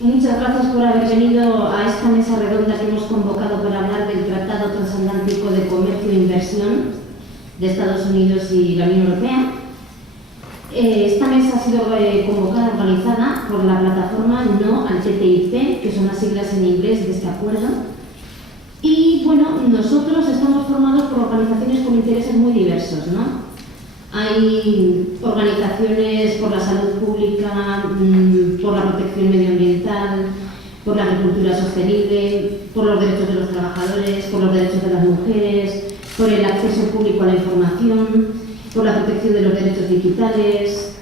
Muchas gracias por haber venido a esta mesa redonda que hemos convocado para hablar del Tratado Transatlántico de Comercio e Inversión de Estados Unidos y la Unión Europea. Esta mesa ha sido convocada, organizada por la plataforma No al TTIP, que son las siglas en inglés de este acuerdo. Y bueno, nosotros estamos formados por organizaciones con intereses muy diversos, ¿no? Hay organizaciones por la salud pública, por la protección medioambiental, por la agricultura sostenible, por los derechos de los trabajadores, por los derechos de las mujeres, por el acceso público a la información, por la protección de los derechos digitales,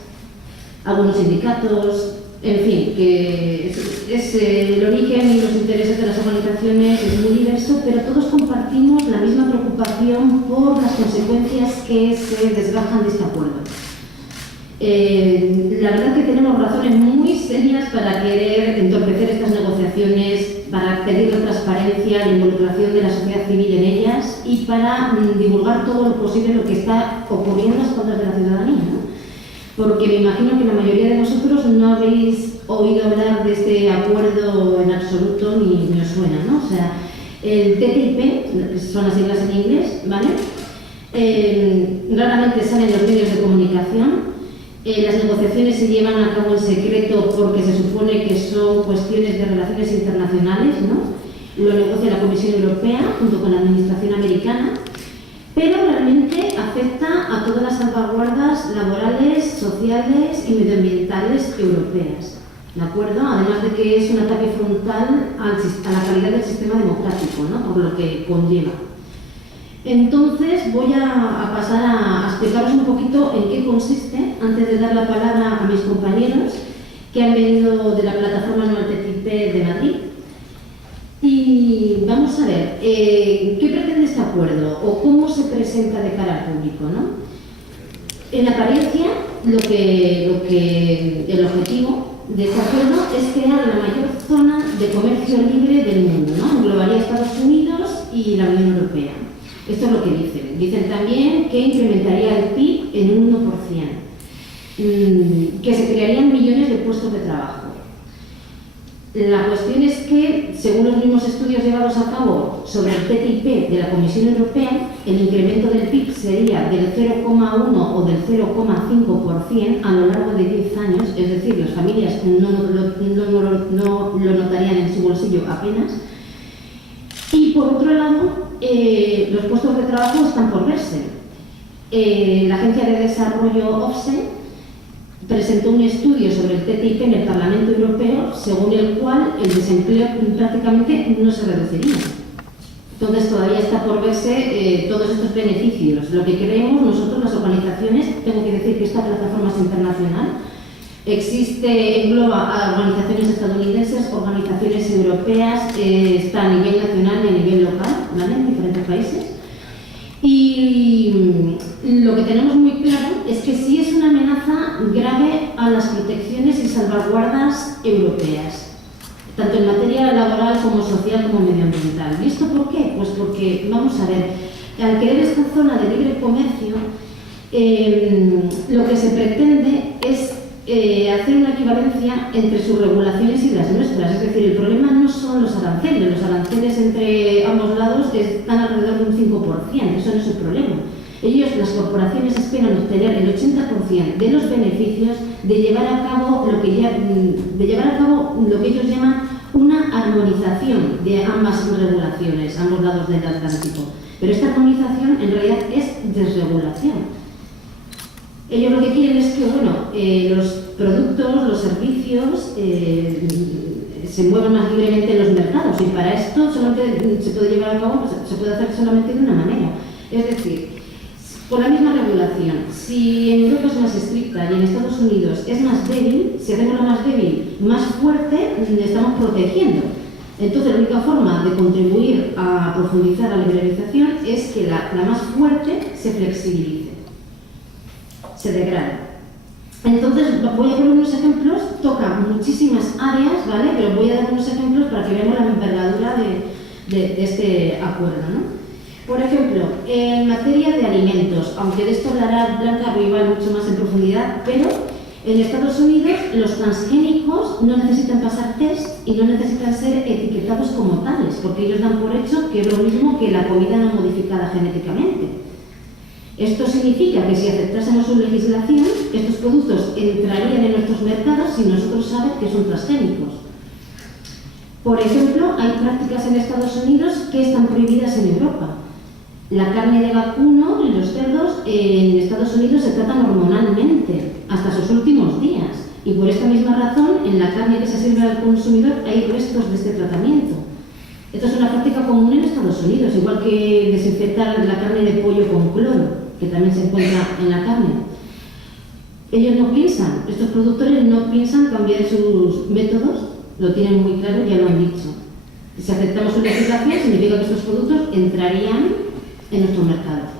algunos sindicatos, en fin, que el origen y los intereses de las organizaciones es muy diverso, pero todos compartimos la misma preocupación por las consecuencias que se desgajan de este acuerdo. La verdad que tenemos razones muy serias para querer entorpecer estas negociaciones, para pedir la transparencia, la involucración de la sociedad civil en ellas y para divulgar todo lo posible lo que está ocurriendo a espaldas de la ciudadanía, ¿no? Porque me imagino que la mayoría de vosotros no habéis oído hablar de este acuerdo en absoluto ni os suena, ¿no? O sea, el TTIP, que son las siglas en inglés, ¿vale? Raramente salen los medios de comunicación. Las negociaciones se llevan a cabo en secreto porque se supone que son cuestiones de relaciones internacionales, ¿no? Lo negocia la Comisión Europea junto con la Administración americana, pero realmente afecta a todas las salvaguardas laborales, sociales y medioambientales europeas, ¿de acuerdo? Además de que es un ataque frontal a la calidad del sistema democrático, ¿no? Por lo que conlleva. Entonces voy a pasar a explicaros un poquito en qué consiste, antes de dar la palabra a mis compañeros que han venido de la plataforma No al TTIP de Madrid. Y vamos a ver, ¿qué pretende este acuerdo o cómo se presenta de cara al público, ¿no? En apariencia, el objetivo de este acuerdo es crear la mayor zona de comercio libre del mundo, ¿no? Englobaría Estados Unidos y la Unión Europea. Esto es lo que dicen. Dicen también que incrementaría el PIB en un 1%, que se crearían millones de puestos de trabajo. La cuestión es que, según los mismos estudios llevados a cabo sobre el TTIP de la Comisión Europea, el incremento del PIB sería del 0,1 o del 0,5% a lo largo de 10 años, es decir, las familias no lo notarían en su bolsillo apenas. Y por otro lado, los puestos de trabajo están por verse. La Agencia de Desarrollo OFSE presentó un estudio sobre el TTIP en el Parlamento Europeo, según el cual el desempleo prácticamente no se reduciría. Entonces todavía está por verse todos estos beneficios. Lo que creemos nosotros, las organizaciones, tengo que decir que esta plataforma es internacional, engloba a organizaciones estadounidenses, organizaciones europeas, está a nivel nacional y a nivel local, ¿vale? En diferentes países. Y lo que tenemos muy claro es que sí es una amenaza grave a las protecciones y salvaguardas europeas, tanto en materia laboral como social como medioambiental. ¿Y esto por qué? Pues porque, vamos a ver, al querer esta zona de libre comercio, lo que se pretende es hacer una equivalencia entre sus regulaciones y las nuestras. Es decir, el problema no son los aranceles entre ambos lados están alrededor de un 5%, eso no es el problema. Las corporaciones esperan obtener el 80% de los beneficios de llevar a cabo lo que ellos llaman una armonización de ambas regulaciones, ambos lados del Atlántico. Pero esta armonización en realidad es desregulación. Ellos lo que quieren es que los productos, los servicios se muevan más libremente en los mercados, y para esto solamente se puede llevar a cabo, se puede hacer solamente de una manera. Es decir, con la misma regulación, si en Europa es más estricta y en Estados Unidos es más débil, si hacemos la más débil más fuerte, estamos protegiendo. Entonces la única forma de contribuir a profundizar la liberalización es que la más fuerte se flexibilice, se degrade. Entonces voy a poner unos ejemplos, toca muchísimas áreas, ¿vale? Pero voy a dar unos ejemplos para que veamos la envergadura de este acuerdo, ¿no? Por ejemplo, en materia de alimentos, aunque de esto hablará Blanca Ruibal mucho más en profundidad, pero En Estados Unidos los transgénicos no necesitan pasar test y no necesitan ser etiquetados como tales, porque ellos dan por hecho que es lo mismo que la comida no modificada genéticamente. Esto significa que si aceptásemos su legislación, estos productos entrarían en nuestros mercados sin nosotros saber que son transgénicos. Por ejemplo, hay prácticas en Estados Unidos que están prohibidas en Europa. La carne de vacuno y los cerdos en Estados Unidos se tratan hormonalmente hasta sus últimos días, y por esta misma razón en la carne que se sirve al consumidor hay restos de este tratamiento. Esto es una práctica común en Estados Unidos, igual que desinfectar la carne de pollo con cloro, que también se encuentra en la carne. Ellos no piensan, estos productores no piensan cambiar sus métodos, lo tienen muy claro, ya lo han dicho. Si aceptamos su legislación, significa que estos productos entrarían en nuestro mercado.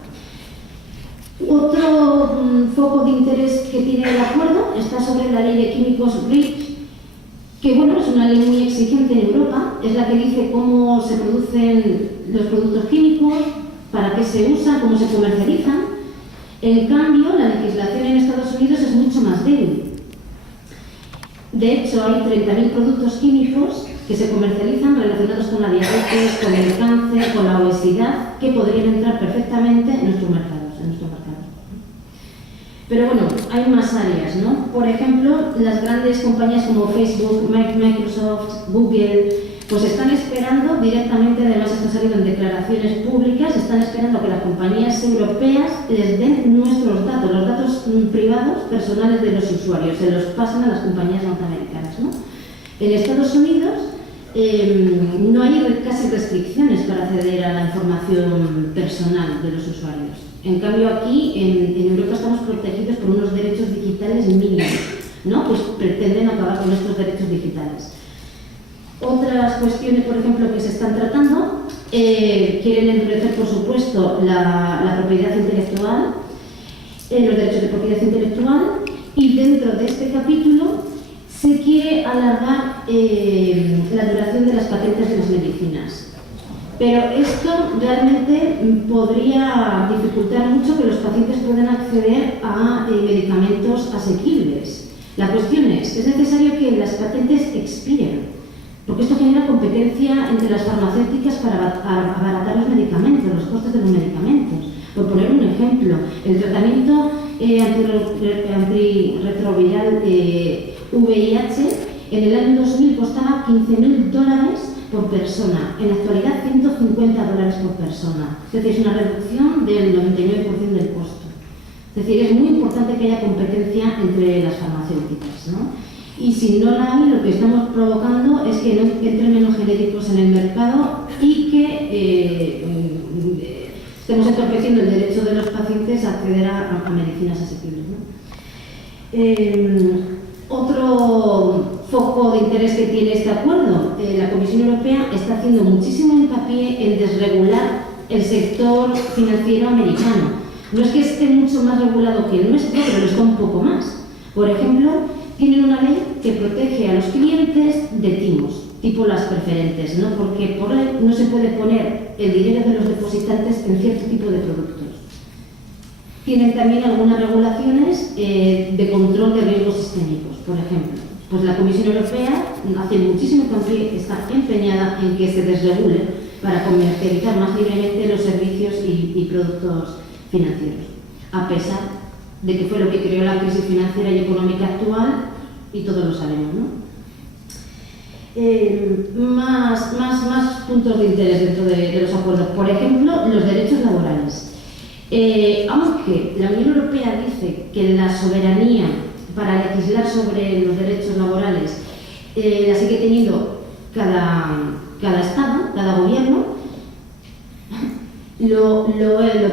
Otro foco de interés que tiene el acuerdo está sobre la ley de químicos REACH, que bueno, es una ley muy exigente en Europa, es la que dice cómo se producen los productos químicos, para qué se usan, cómo se comercializan. En cambio, la legislación en Estados Unidos es mucho más débil. De hecho, hay 30.000 productos químicos que se comercializan relacionados con la diabetes, con el cáncer, con la obesidad, que podrían entrar perfectamente en nuestros mercados. Pero bueno, hay más áreas, ¿no? Por ejemplo, las grandes compañías como Facebook, Microsoft, Google, pues están esperando directamente, además esto ha salido en declaraciones públicas, están esperando que las compañías europeas les den nuestros datos, los datos privados personales de los usuarios, se los pasan a las compañías norteamericanas, ¿no? En Estados Unidos no hay casi restricciones para acceder a la información personal de los usuarios. En cambio aquí, en Europa, estamos protegidos por unos derechos digitales mínimos, ¿no? Pues pretenden acabar con estos derechos digitales. Otras cuestiones, por ejemplo, que se están tratando, quieren endurecer, por supuesto, la propiedad intelectual, los derechos de propiedad intelectual, y dentro de este capítulo se quiere alargar la duración de las patentes de las medicinas. Pero esto realmente podría dificultar mucho que los pacientes puedan acceder a medicamentos asequibles. La cuestión es necesario que las patentes expiren, porque esto genera competencia entre las farmacéuticas para abaratar los medicamentos, los costes de los medicamentos. Por poner un ejemplo, el tratamiento antirretroviral VIH en el año 2000 costaba $15.000 por persona, en la actualidad $150 por persona. Es decir, es una reducción del 99% del costo. Es decir, es muy importante que haya competencia entre las farmacéuticas, ¿no? Y si no la hay, lo que estamos provocando es que no entren menos genéricos en el mercado y que estemos entorpeciendo el derecho de los pacientes a acceder a medicinas asequibles, ¿no? Otro foco de interés que tiene este acuerdo, la Comisión Europea está haciendo muchísimo hincapié en desregular el sector financiero americano. No es que esté mucho más regulado que el nuestro, pero lo está un poco más. Por ejemplo, tienen una ley que protege a los clientes de timos, tipo las preferentes, ¿no? Porque por ley no se puede poner el dinero de los depositantes en cierto tipo de productos. Tienen también algunas regulaciones de control de riesgos sistémicos, por ejemplo. Pues la Comisión Europea hace muchísimo hincapié, está empeñada en que se desregule para comercializar más libremente los servicios y productos financieros, a pesar de que fue lo que creó la crisis financiera y económica actual, y todos lo sabemos, ¿no? Más puntos de interés dentro de los acuerdos. Por ejemplo, los derechos laborales. Aunque la Unión Europea dice que la soberanía para legislar sobre los derechos laborales la sigue teniendo cada Estado, cada gobierno, lo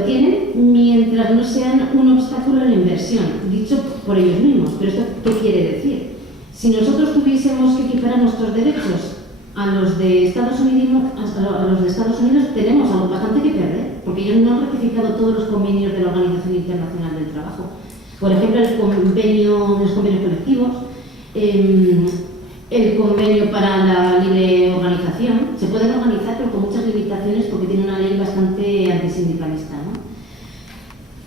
tienen mientras no sean un obstáculo en la inversión, dicho por ellos mismos. ¿Pero esto qué quiere decir? Si nosotros tuviésemos que equiparar nuestros derechos a los de Estados Unidos, tenemos algo bastante que perder, porque ellos no han ratificado todos los convenios de la Organización Internacional del Trabajo. Por ejemplo, los convenios colectivos, el convenio para la libre organización. Se pueden organizar, pero con muchas limitaciones, porque tiene una ley bastante antisindicalista, ¿no?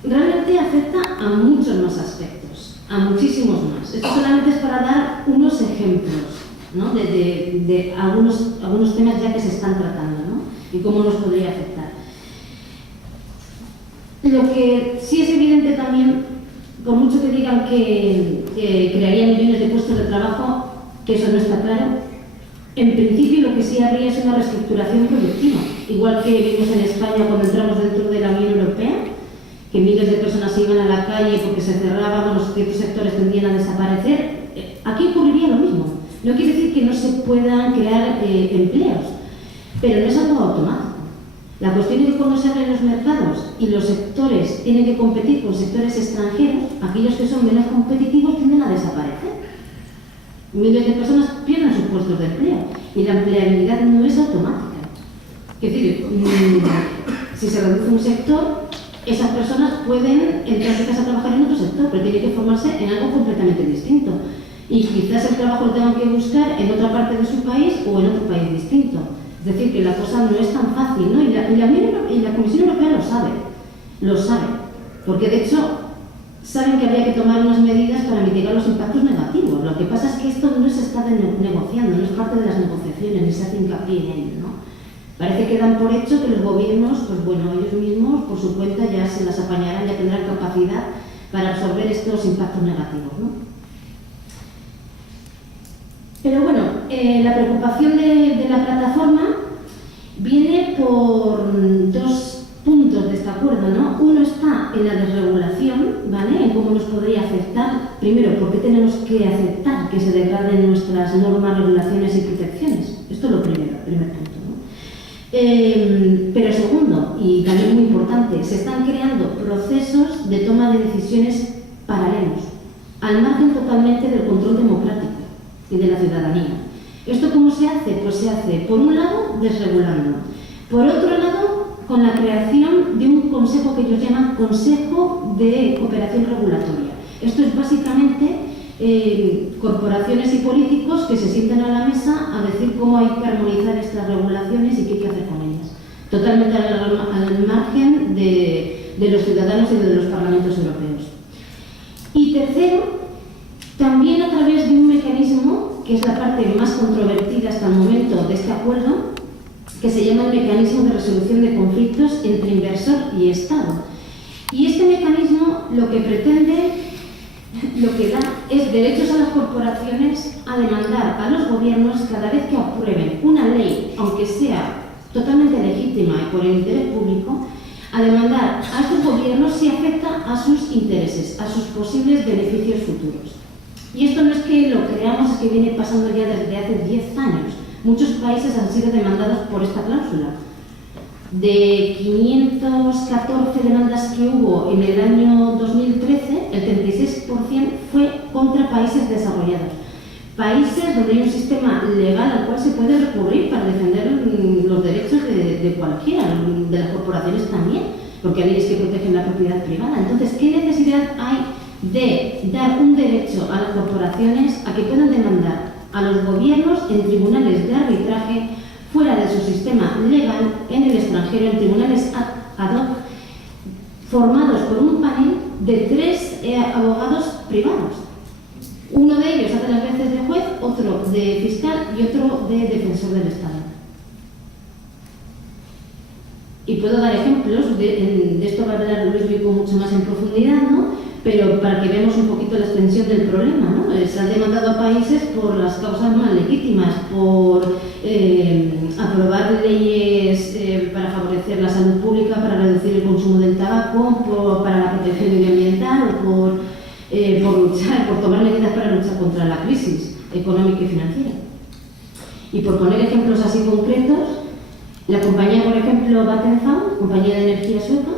Realmente afecta a muchos más aspectos, a muchísimos más. problemas. Esto solamente es para dar unos ejemplos, ¿no? de algunos temas ya que se están tratando, ¿no? Y cómo nos podría afectar. Lo que sí es evidente también, por mucho que digan que crearía millones de puestos de trabajo, que eso no está claro, en principio lo que sí habría es una reestructuración productiva, igual que vimos en España cuando entramos dentro de la Unión Europea, que miles de personas se iban a la calle porque se cerraban, los ciertos sectores tendían a desaparecer. Aquí ocurriría lo mismo. No quiere decir que no se puedan crear empleos, pero no es algo automático. La cuestión es que cuando se abren los mercados y los sectores tienen que competir con sectores extranjeros, aquellos que son menos competitivos tienden a desaparecer. Miles de personas pierden sus puestos de empleo y la empleabilidad no es automática. Es decir, si se reduce un sector, esas personas pueden entrar quizás a trabajar en otro sector, pero tienen que formarse en algo completamente distinto. Y quizás el trabajo lo tengan que buscar en otra parte de su país o en otro país distinto. Es decir, que la cosa no es tan fácil, ¿no? Y la Comisión Europea lo sabe, porque de hecho saben que habría que tomar unas medidas para mitigar los impactos negativos. Lo que pasa es que esto no se está negociando, no es parte de las negociaciones, ni se hace hincapié en ello, ¿no? Parece que dan por hecho que los gobiernos, pues bueno, ellos mismos por su cuenta ya se las apañarán, ya tendrán capacidad para absorber estos impactos negativos, ¿no? Pero bueno, la preocupación de la plataforma viene por dos puntos de este acuerdo, ¿no? Uno está en la desregulación, ¿vale? En cómo nos podría afectar. Primero, porque tenemos que aceptar que se degraden nuestras normas, regulaciones y protecciones. Esto es lo primero, el primer punto, ¿no? Pero segundo, y también muy importante, se están creando procesos de toma de decisiones paralelos, al margen totalmente del control democrático y de la ciudadanía. ¿Esto cómo se hace? Pues se hace, por un lado, desregulando. Por otro lado, con la creación de un consejo que ellos llaman Consejo de Cooperación Regulatoria. Esto es básicamente corporaciones y políticos que se sientan a la mesa a decir cómo hay que armonizar estas regulaciones y qué hay que hacer con ellas. Totalmente al margen de los ciudadanos y de los parlamentos europeos. Y tercero, también a través de un mecanismo, que es la parte más controvertida hasta el momento de este acuerdo, que se llama el mecanismo de resolución de conflictos entre inversor y Estado. Y este mecanismo lo que pretende, lo que da, es derechos a las corporaciones a demandar a los gobiernos cada vez que aprueben una ley, aunque sea totalmente legítima y por el interés público, a demandar a estos gobiernos si afecta a sus intereses, a sus posibles beneficios futuros. Y esto no es que lo creamos, es que viene pasando ya desde hace 10 años. Muchos países han sido demandados por esta cláusula. De 514 demandas que hubo en el año 2013, el 36% fue contra países desarrollados. Países donde hay un sistema legal al cual se puede recurrir para defender los derechos de cualquiera, de las corporaciones también, porque hay leyes que protegen la propiedad privada. Entonces, ¿qué necesidad hay de dar un derecho a las corporaciones a que puedan demandar a los gobiernos en tribunales de arbitraje fuera de su sistema legal en el extranjero, en tribunales ad hoc, formados por un panel de 3 abogados privados? Uno de ellos hace las veces de juez, otro de fiscal y otro de defensor del Estado. Y puedo dar ejemplos, de esto va a hablar Luis Rico mucho más en profundidad, ¿no? Pero para que veamos un poquito la extensión del problema, ¿no? Se han demandado a países por las causas más legítimas, por aprobar leyes para favorecer la salud pública, para reducir el consumo del tabaco, para la protección medioambiental o por tomar medidas para luchar contra la crisis económica y financiera. Y por poner ejemplos así concretos, la compañía, por ejemplo, Vattenfall, compañía de energía sueca,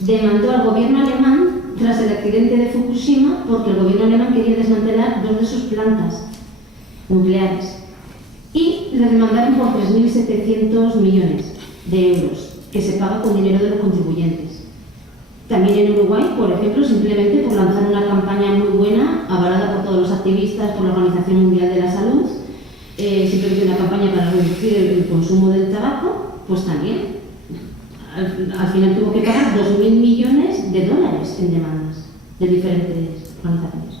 demandó al gobierno alemán tras el accidente de Fukushima porque el gobierno alemán quería desmantelar 2 de sus plantas nucleares. Y le demandaron por 3.700 millones de euros, que se paga con dinero de los contribuyentes. También en Uruguay, por ejemplo, simplemente por lanzar una campaña muy buena, avalada por todos los activistas, por la Organización Mundial de la Salud, simplemente una campaña para reducir el consumo del tabaco, pues también al final tuvo que pagar 2.000 millones de dólares en demandas de diferentes organizaciones.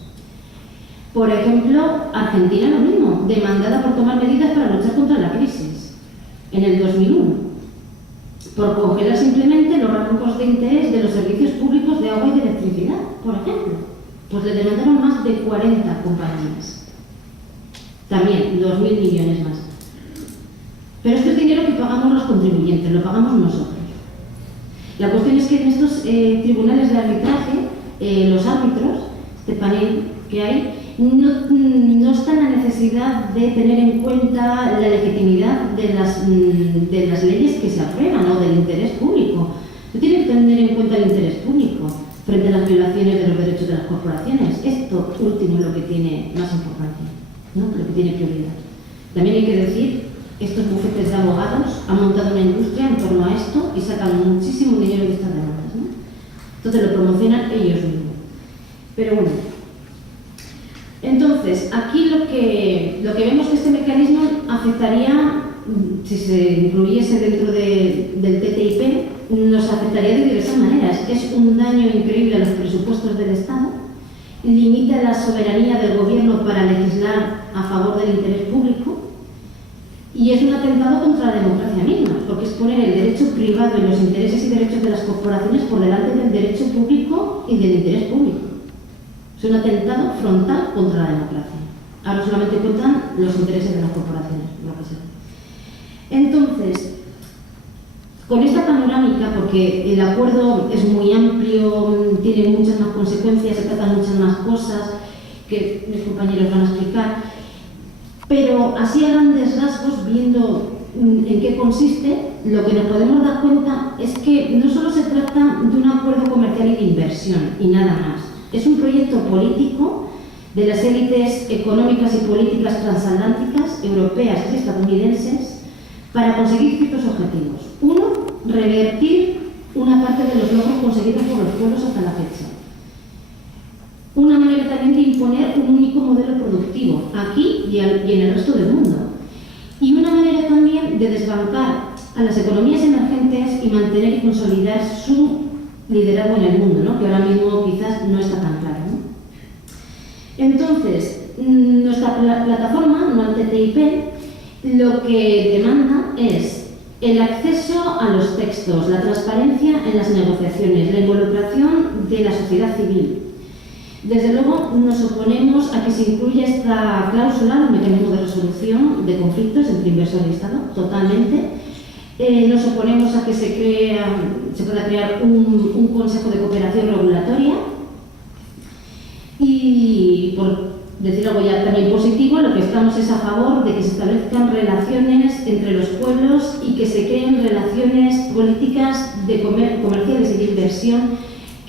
Argentina lo mismo, demandada por tomar medidas para luchar contra la crisis, en el 2001, por congelar simplemente los rangos de interés de los servicios públicos de agua y de electricidad, por ejemplo. Pues le demandaron más de 40 compañías. También, 2.000 millones más. Pero esto es dinero que pagamos los contribuyentes, lo pagamos nosotros. La cuestión es que en estos tribunales de arbitraje, los árbitros, este panel que hay, no está en la necesidad de tener en cuenta la legitimidad de las leyes que se aprueban o del interés público. No tienen que tener en cuenta el interés público frente a las violaciones de los derechos de las corporaciones. Esto último es lo que tiene más importancia, ¿no? Lo que tiene prioridad. También hay que decir, estos bufetes de abogados han montado una industria en torno a esto y sacan muchísimo dinero de estas demandas, ¿no? Entonces lo promocionan ellos mismos. Pero bueno, entonces aquí lo que vemos que este mecanismo afectaría, si se incluyese dentro del TTIP, nos afectaría de diversas maneras. Es un daño increíble a los presupuestos del Estado, limita la soberanía del gobierno para legislar a favor del interés público y es un atentado contra la democracia misma, porque es poner el derecho privado y los intereses y derechos de las corporaciones por delante del derecho público y del interés público. Es un atentado frontal contra la democracia. Ahora solamente cuentan los intereses de las corporaciones, lo que sea. Entonces, con esta panorámica, porque el acuerdo es muy amplio, tiene muchas más consecuencias, se tratan muchas más cosas que mis compañeros van a explicar, pero así a grandes rasgos, viendo en qué consiste, lo que nos podemos dar cuenta es que no solo se trata de un acuerdo comercial y de inversión y nada más. Es un proyecto político de las élites económicas y políticas transatlánticas, europeas y estadounidenses, para conseguir ciertos objetivos. Uno, revertir una parte de los logros conseguidos por los pueblos hasta la fecha. Una manera también de imponer un único modelo productivo, aquí y en el resto del mundo. Y una manera también de desbancar a las economías emergentes y mantener y consolidar su liderazgo en el mundo, ¿no? Que ahora mismo quizás no está tan claro, ¿no? Entonces, nuestra plataforma, no el TTIP, lo que demanda es el acceso a los textos, la transparencia en las negociaciones, la involucración de la sociedad civil. Desde luego nos oponemos a que se incluya esta cláusula en el mecanismo de resolución de conflictos entre inversor y Estado, totalmente. Nos oponemos a que se pueda crear un consejo de cooperación regulatoria y, por decir algo ya también positivo, lo que estamos es a favor de que se establezcan relaciones entre los pueblos y que se creen relaciones políticas comerciales y de inversión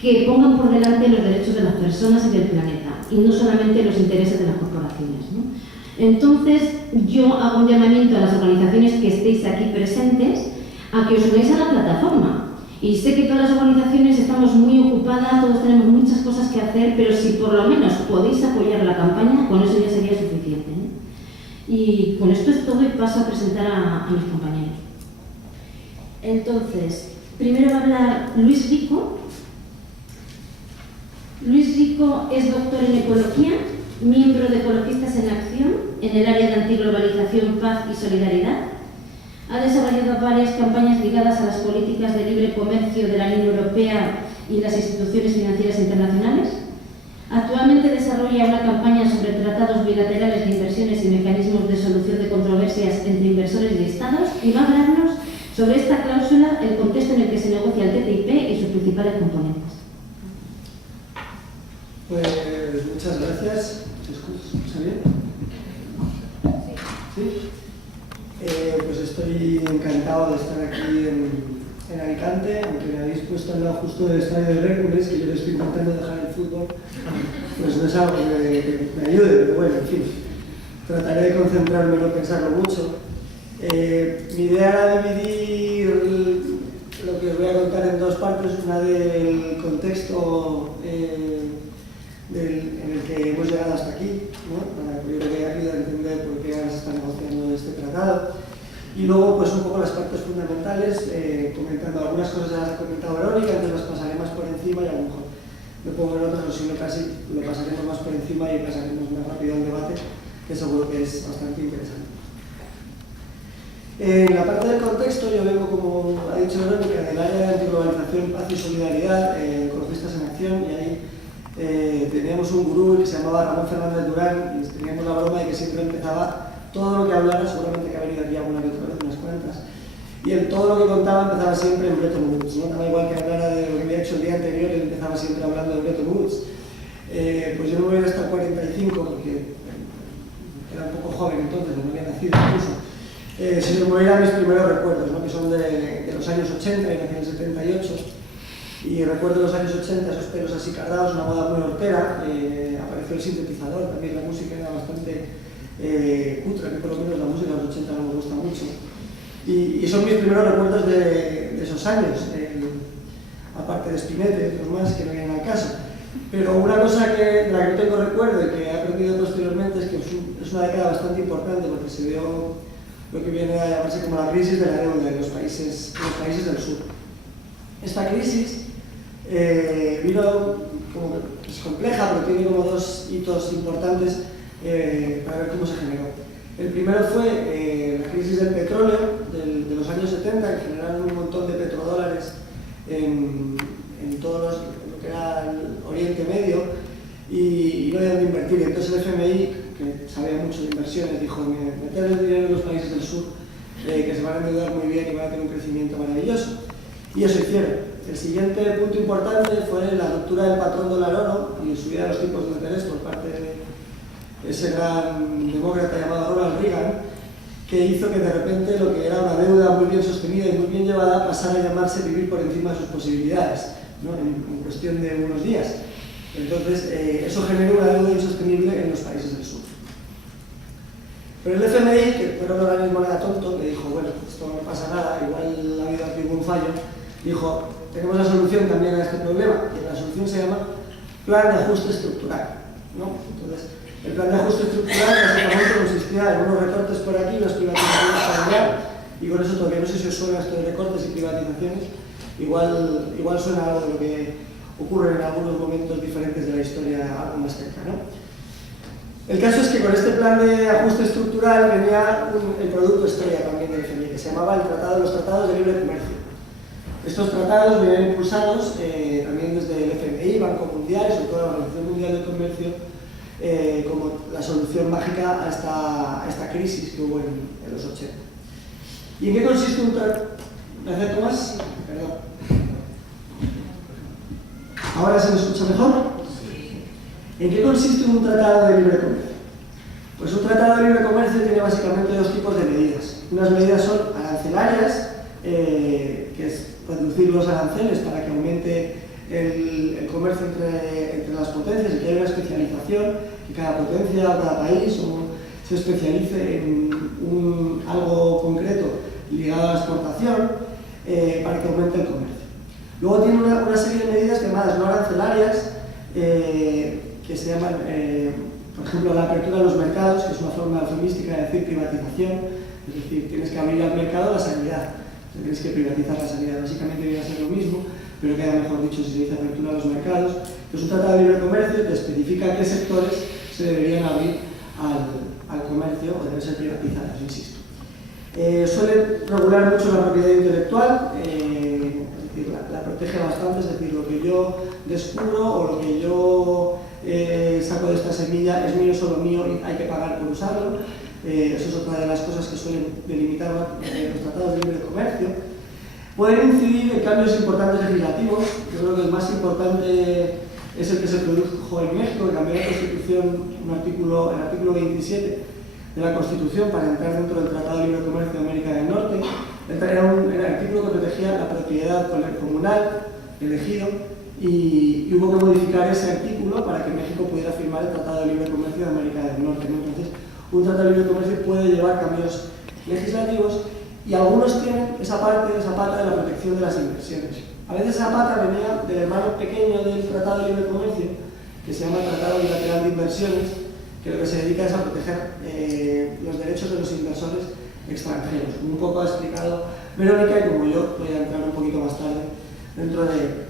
que pongan por delante los derechos de las personas y del planeta y no solamente los intereses de las corporaciones, ¿no? Entonces, yo hago un llamamiento a las organizaciones que estéis aquí presentes a que os unáis a la plataforma. Y sé que todas las organizaciones estamos muy ocupadas, todos tenemos muchas cosas que hacer, pero si por lo menos podéis apoyar la campaña, con eso ya sería suficiente, ¿eh? Y con esto es todo y paso a presentar a mis compañeros. Entonces, primero va a hablar Luis Rico. Luis Rico es doctor en Ecología, miembro de Ecologistas en Acción en el área de antiglobalización, paz y solidaridad. Ha desarrollado varias campañas ligadas a las políticas de libre comercio de la Unión Europea y las instituciones financieras internacionales. Actualmente desarrolla una campaña sobre tratados bilaterales de inversiones y mecanismos de solución de controversias entre inversores y Estados y va a hablarnos sobre esta cláusula, el contexto en el que se negocia el TTIP y sus principales componentes. Pues muchas gracias. ¿Se escucha bien? ¿Sí? Pues estoy encantado de estar aquí en Alicante, aunque me habéis puesto al lado justo del estadio de Hércules, que yo le estoy intentando dejar el fútbol, pues no es algo que me ayude, pero bueno, en fin, trataré de concentrarme y no pensarlo mucho. Mi idea era dividir lo que os voy a contar en dos partes, una del contexto en el que hemos llegado hasta aquí, ¿no? Yo creo que ayuda a entender por qué ahora se está negociando este tratado, y luego pues un poco las partes fundamentales, comentando algunas cosas que ha comentado Verónica, entonces las pasaré más por encima y a lo mejor me pongo en otras, o si no casi lo pasaremos más por encima y pasaremos más rápido al debate que seguro que es bastante interesante. En la parte del contexto, yo vengo, como ha dicho Verónica, del área de antiglobalización, paz y solidaridad, Ecologistas en Acción, y ahí teníamos un gurú que se llamaba Ramón Fernández Durán, y teníamos la broma de que siempre empezaba todo lo que hablara, seguramente que ha venido aquí alguna que otra vez, unas cuantas, y todo lo que contaba empezaba siempre en Bretton Woods, ¿no? Tan igual que hablara de lo que había hecho el día anterior, él empezaba siempre hablando de Bretton Woods. Pues yo no voy a ir hasta el 45, porque era un poco joven entonces, no había nacido incluso, sino me voy a ir a mis primeros recuerdos, ¿no? Que son de los años 80, y nací en el 78, y recuerdo los años 80, esos pelos así cargados, una moda muy hortera, apareció el sintetizador, también la música era bastante cutre, que por lo menos la música de los 80 no me gusta mucho. Y son mis primeros recuerdos de esos años, aparte de Spinetta y otros más que no vienen al caso. Pero una cosa de la que no tengo recuerdo y que he aprendido posteriormente es que es una década bastante importante porque se dio lo que viene a llamarse como la crisis de la deuda en los países del sur. Esta crisis vino como es compleja, pero tiene como dos hitos importantes para ver cómo se generó. El primero fue la crisis del petróleo de los años 70, que generaron un montón de petrodólares en todo lo que era el Oriente Medio y no habían de invertir. Entonces el FMI, que sabía mucho de inversiones, dijo: meter el dinero en los países del sur, que se van a endeudar muy bien y van a tener un crecimiento maravilloso. Y eso hicieron. El siguiente punto importante fue la ruptura del patrón dólar-oro y subida de los tipos de interés por parte de ese gran demócrata llamado Ronald Reagan, que hizo que de repente lo que era una deuda muy bien sostenida y muy bien llevada pasara a llamarse vivir por encima de sus posibilidades, ¿no? en cuestión de unos días. Entonces, eso generó una deuda insostenible en los países del sur. Pero el FMI, que era un organismo nada tonto, que dijo: bueno, esto no pasa nada, igual ha habido aquí algún fallo, dijo: tenemos la solución también a este problema, y la solución se llama Plan de Ajuste Estructural, ¿no? Entonces, el plan de ajuste estructural básicamente consistía en unos recortes por aquí, unas privatizaciones para allá, y con eso todavía no sé si os suena esto de recortes y privatizaciones, igual suena algo de lo que ocurre en algunos momentos diferentes de la historia algo más cerca, ¿no? El caso es que con este plan de ajuste estructural venía el producto estrella también del FMI, que se llamaba los Tratados de Libre Comercio. Estos tratados venían impulsados también desde el FMI, Banco Mundial y sobre todo la Organización Mundial del Comercio, como la solución mágica a esta crisis que hubo en los 80. ¿Y en qué consiste un tratado? ¿Me acerco más? Perdón. ¿Ahora se me escucha mejor? ¿En qué consiste un tratado de libre comercio? Pues un tratado de libre comercio tiene básicamente dos tipos de medidas. Unas medidas son arancelarias, que es reducir los aranceles para que aumente el comercio entre las potencias y que haya una especialización, que cada potencia o cada país se especialice en algo concreto ligado a la exportación para que aumente el comercio. Luego tiene una serie de medidas llamadas no arancelarias, que se llaman, por ejemplo, la apertura de los mercados, que es una forma eufemística de decir privatización, es decir, tienes que abrir al mercado la sanidad, tienes que privatizar la sanidad, básicamente viene a ser lo mismo, pero queda mejor dicho si se dice apertura a los mercados. Es un tratado de libre comercio que especifica qué sectores se deberían abrir al comercio o deben ser privatizados, insisto. Suele regular mucho la propiedad intelectual, es decir, la protege bastante, es decir, lo que yo descubro o lo que yo saco de esta semilla es mío, solo mío y hay que pagar por usarlo. Eso es otra de las cosas que suelen delimitar los tratados de libre comercio. Pueden incidir en cambios importantes legislativos. Yo creo que el más importante es el que se produjo en México, que cambió la Constitución, el artículo 27 de la Constitución para entrar dentro del Tratado de Libre Comercio de América del Norte. Era el artículo que protegía la propiedad comunal, el ejido, y hubo que modificar ese artículo para que México pudiera firmar el Tratado de Libre Comercio de América del Norte, ¿no? Entonces, un Tratado de Libre Comercio puede llevar cambios legislativos y algunos tienen esa pata de la protección de las inversiones. A veces esa pata venía del hermano pequeño del Tratado de Libre Comercio, que se llama Tratado Bilateral de Inversiones, que lo que se dedica es a proteger los derechos de los inversores extranjeros. Un poco ha explicado Verónica y como yo voy a entrar un poquito más tarde dentro de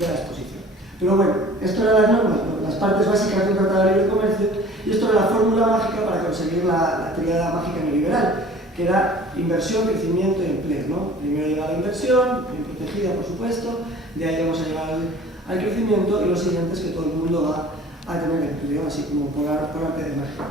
la exposición. Pero bueno, esto eran las normas. las partes básicas de un tratado de libre comercio, y esto era la fórmula mágica para conseguir la tríada mágica neoliberal, que era inversión, crecimiento y empleo, ¿no? Primero llega la inversión, bien protegida por supuesto, de ahí vamos a llegar al crecimiento, y lo siguiente es que todo el mundo va a tener empleo, así como por arte de magia.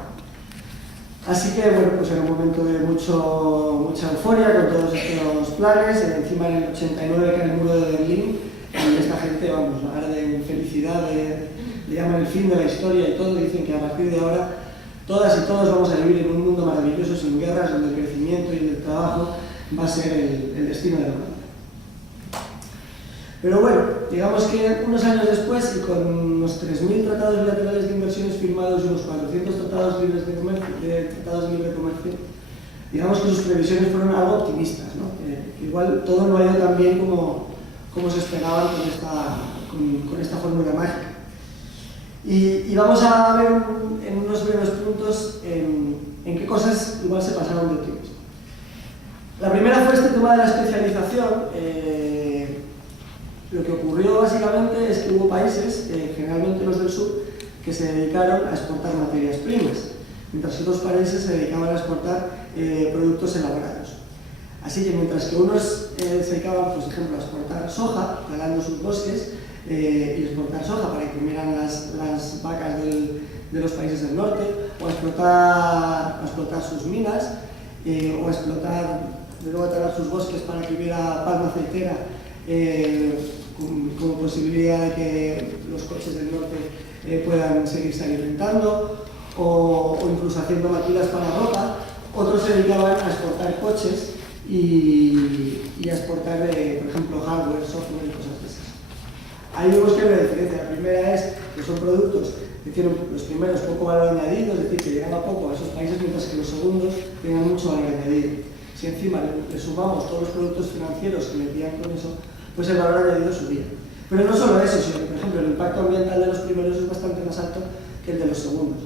Así que, bueno, pues era un momento de mucha euforia con todos estos planes. Encima en el 89 cae el muro de Berlín y esta gente, vamos, arde en felicidad, le llaman el fin de la historia y todo, dicen que a partir de ahora todas y todos vamos a vivir en un mundo maravilloso, sin guerras, donde el crecimiento y el trabajo va a ser el destino de la humanidad. Pero bueno, digamos que unos años después, y con unos 3.000 tratados bilaterales de inversiones firmados y unos 400 tratados libres de libre comercio, digamos que sus previsiones fueron algo optimistas, ¿no? Que igual todo no ha ido tan bien como se esperaba con esta fórmula mágica. Y vamos a ver en unos breves puntos en qué cosas igual se pasaron de optimismo. La primera fue este tema de la especialización. Lo que ocurrió básicamente es que hubo países, generalmente los del sur, que se dedicaron a exportar materias primas, mientras que otros países se dedicaban a exportar productos elaborados. Así que mientras que unos se dedicaban, por ejemplo, a exportar soja, talando sus bosques, y exportar soja para que comieran las vacas de los países del norte, o a explotar sus minas, o a explotar, de nuevo, talar sus bosques para que hubiera palma aceitera, con posibilidad de que los coches del norte puedan seguirse alimentando, o incluso haciendo maquilas para ropa. Otros se dedicaban a exportar coches y a exportar, por ejemplo, hardware, software y cosas de esas. Ahí vemos que hay una diferencia. La primera es que son productos que tienen los primeros poco valor añadido, es decir, que llegan a poco a esos países, mientras que los segundos tienen mucho valor añadido. Si encima le sumamos todos los productos financieros que metían con eso, pues el valor añadido subía. Pero no solo eso, sino que, por ejemplo, el impacto ambiental de los primeros es bastante más alto que el de los segundos.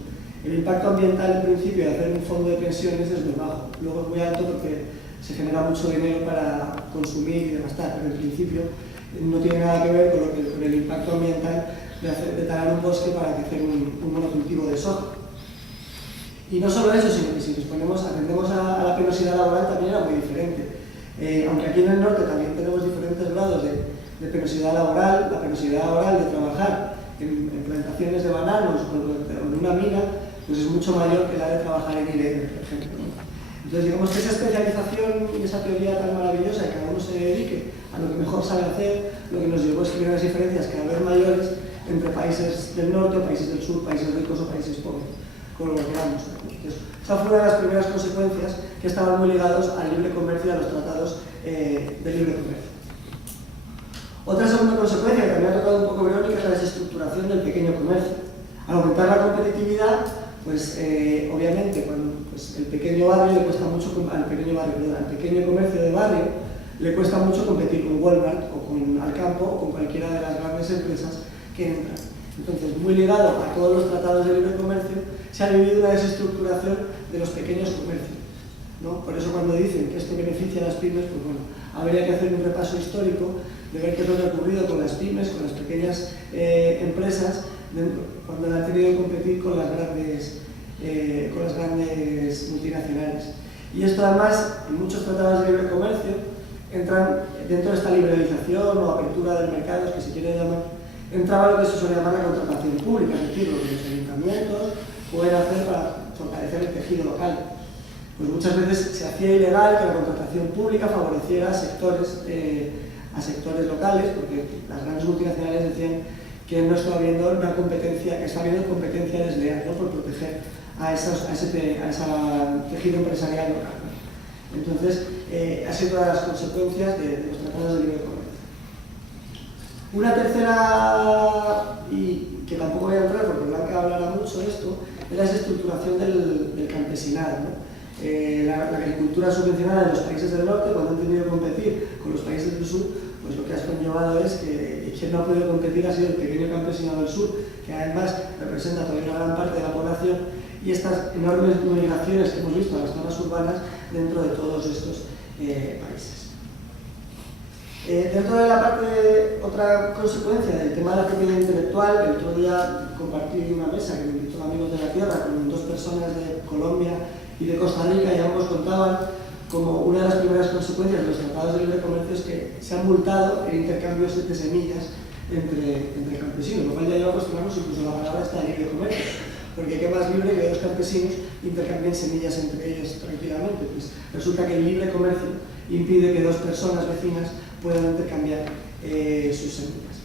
El impacto ambiental, en principio, de hacer un fondo de pensiones es muy bajo. Luego es muy alto porque se genera mucho dinero para consumir y demás, pero en principio no tiene nada que ver con el impacto ambiental de talar un bosque para hacer un monocultivo de soja. Y no solo eso, sino que si atendemos a la penosidad laboral también era muy diferente. Aunque aquí en el norte también tenemos diferentes grados de penosidad laboral, la penosidad laboral de trabajar en plantaciones de bananos o en una mina, pues es mucho mayor que la de trabajar en IBM, por ejemplo. Entonces, digamos que esa especialización y esa teoría tan maravillosa, que cada uno se dedique a lo que mejor sabe hacer, lo que nos llevó a escribir las diferencias cada vez mayores entre países del norte, países del sur, países ricos o países pobres, como lo queramos. Entonces, esa fue una de las primeras consecuencias, que estaban muy ligados al libre comercio y a los tratados de libre comercio. Otra segunda consecuencia, que también ha tocado un poco Verónica, es la desestructuración del pequeño comercio. Al aumentar la competitividad, pues obviamente cuando el pequeño barrio le cuesta mucho, al pequeño comercio de barrio le cuesta mucho competir con Walmart o con Alcampo o con cualquiera de las grandes empresas que entran. Entonces, muy ligado a todos los tratados de libre comercio, se ha vivido una desestructuración de los pequeños comercios, ¿no? Por eso cuando dicen que esto beneficia a las pymes, pues bueno, habría que hacer un repaso histórico de ver qué es lo que ha ocurrido con las pymes, con las pequeñas empresas, cuando han tenido que competir con las grandes multinacionales. Y esto además, en muchos tratados de libre comercio, entran dentro de esta liberalización o apertura del mercado, que se quiere llamar, entraba lo que se suele llamar la contratación pública, es decir, lo que los ayuntamientos pueden hacer para fortalecer el tejido local. Pues muchas veces se hacía ilegal que la contratación pública favoreciera a sectores locales, porque las grandes multinacionales decían que no estaba habiendo una competencia, que estaba habiendo competencia desleal, ¿no? Por proteger a ese tejido empresarial local. Entonces, ha sido una de las consecuencias de los tratados de libre comercio. Una tercera, y que tampoco voy a entrar porque Blanca hablará mucho de esto, es la desestructuración del campesinado, ¿no? La agricultura subvencionada en los países del norte, cuando han tenido que competir con los países del sur, pues lo que ha conllevado es que quien no ha podido competir ha sido el pequeño campesinado del sur, que además representa todavía una gran parte de la población, y estas enormes migraciones que hemos visto a las zonas urbanas dentro de todos estos países. Dentro de la parte, otra consecuencia del tema de la propiedad intelectual, el otro día compartí una mesa que me invitó Amigos de la Tierra con dos personas de Colombia y de Costa Rica, y ambos contaban como una de las primeras consecuencias de los tratados de libre comercio es que se han multado el intercambio de semillas entre campesinos, lo cual ya lleva a cuestionarnos incluso la palabra esta de libre comercio, porque qué más libre que dos campesinos intercambien semillas entre ellos tranquilamente. Pues resulta que el libre comercio impide que dos personas vecinas puedan intercambiar sus semillas.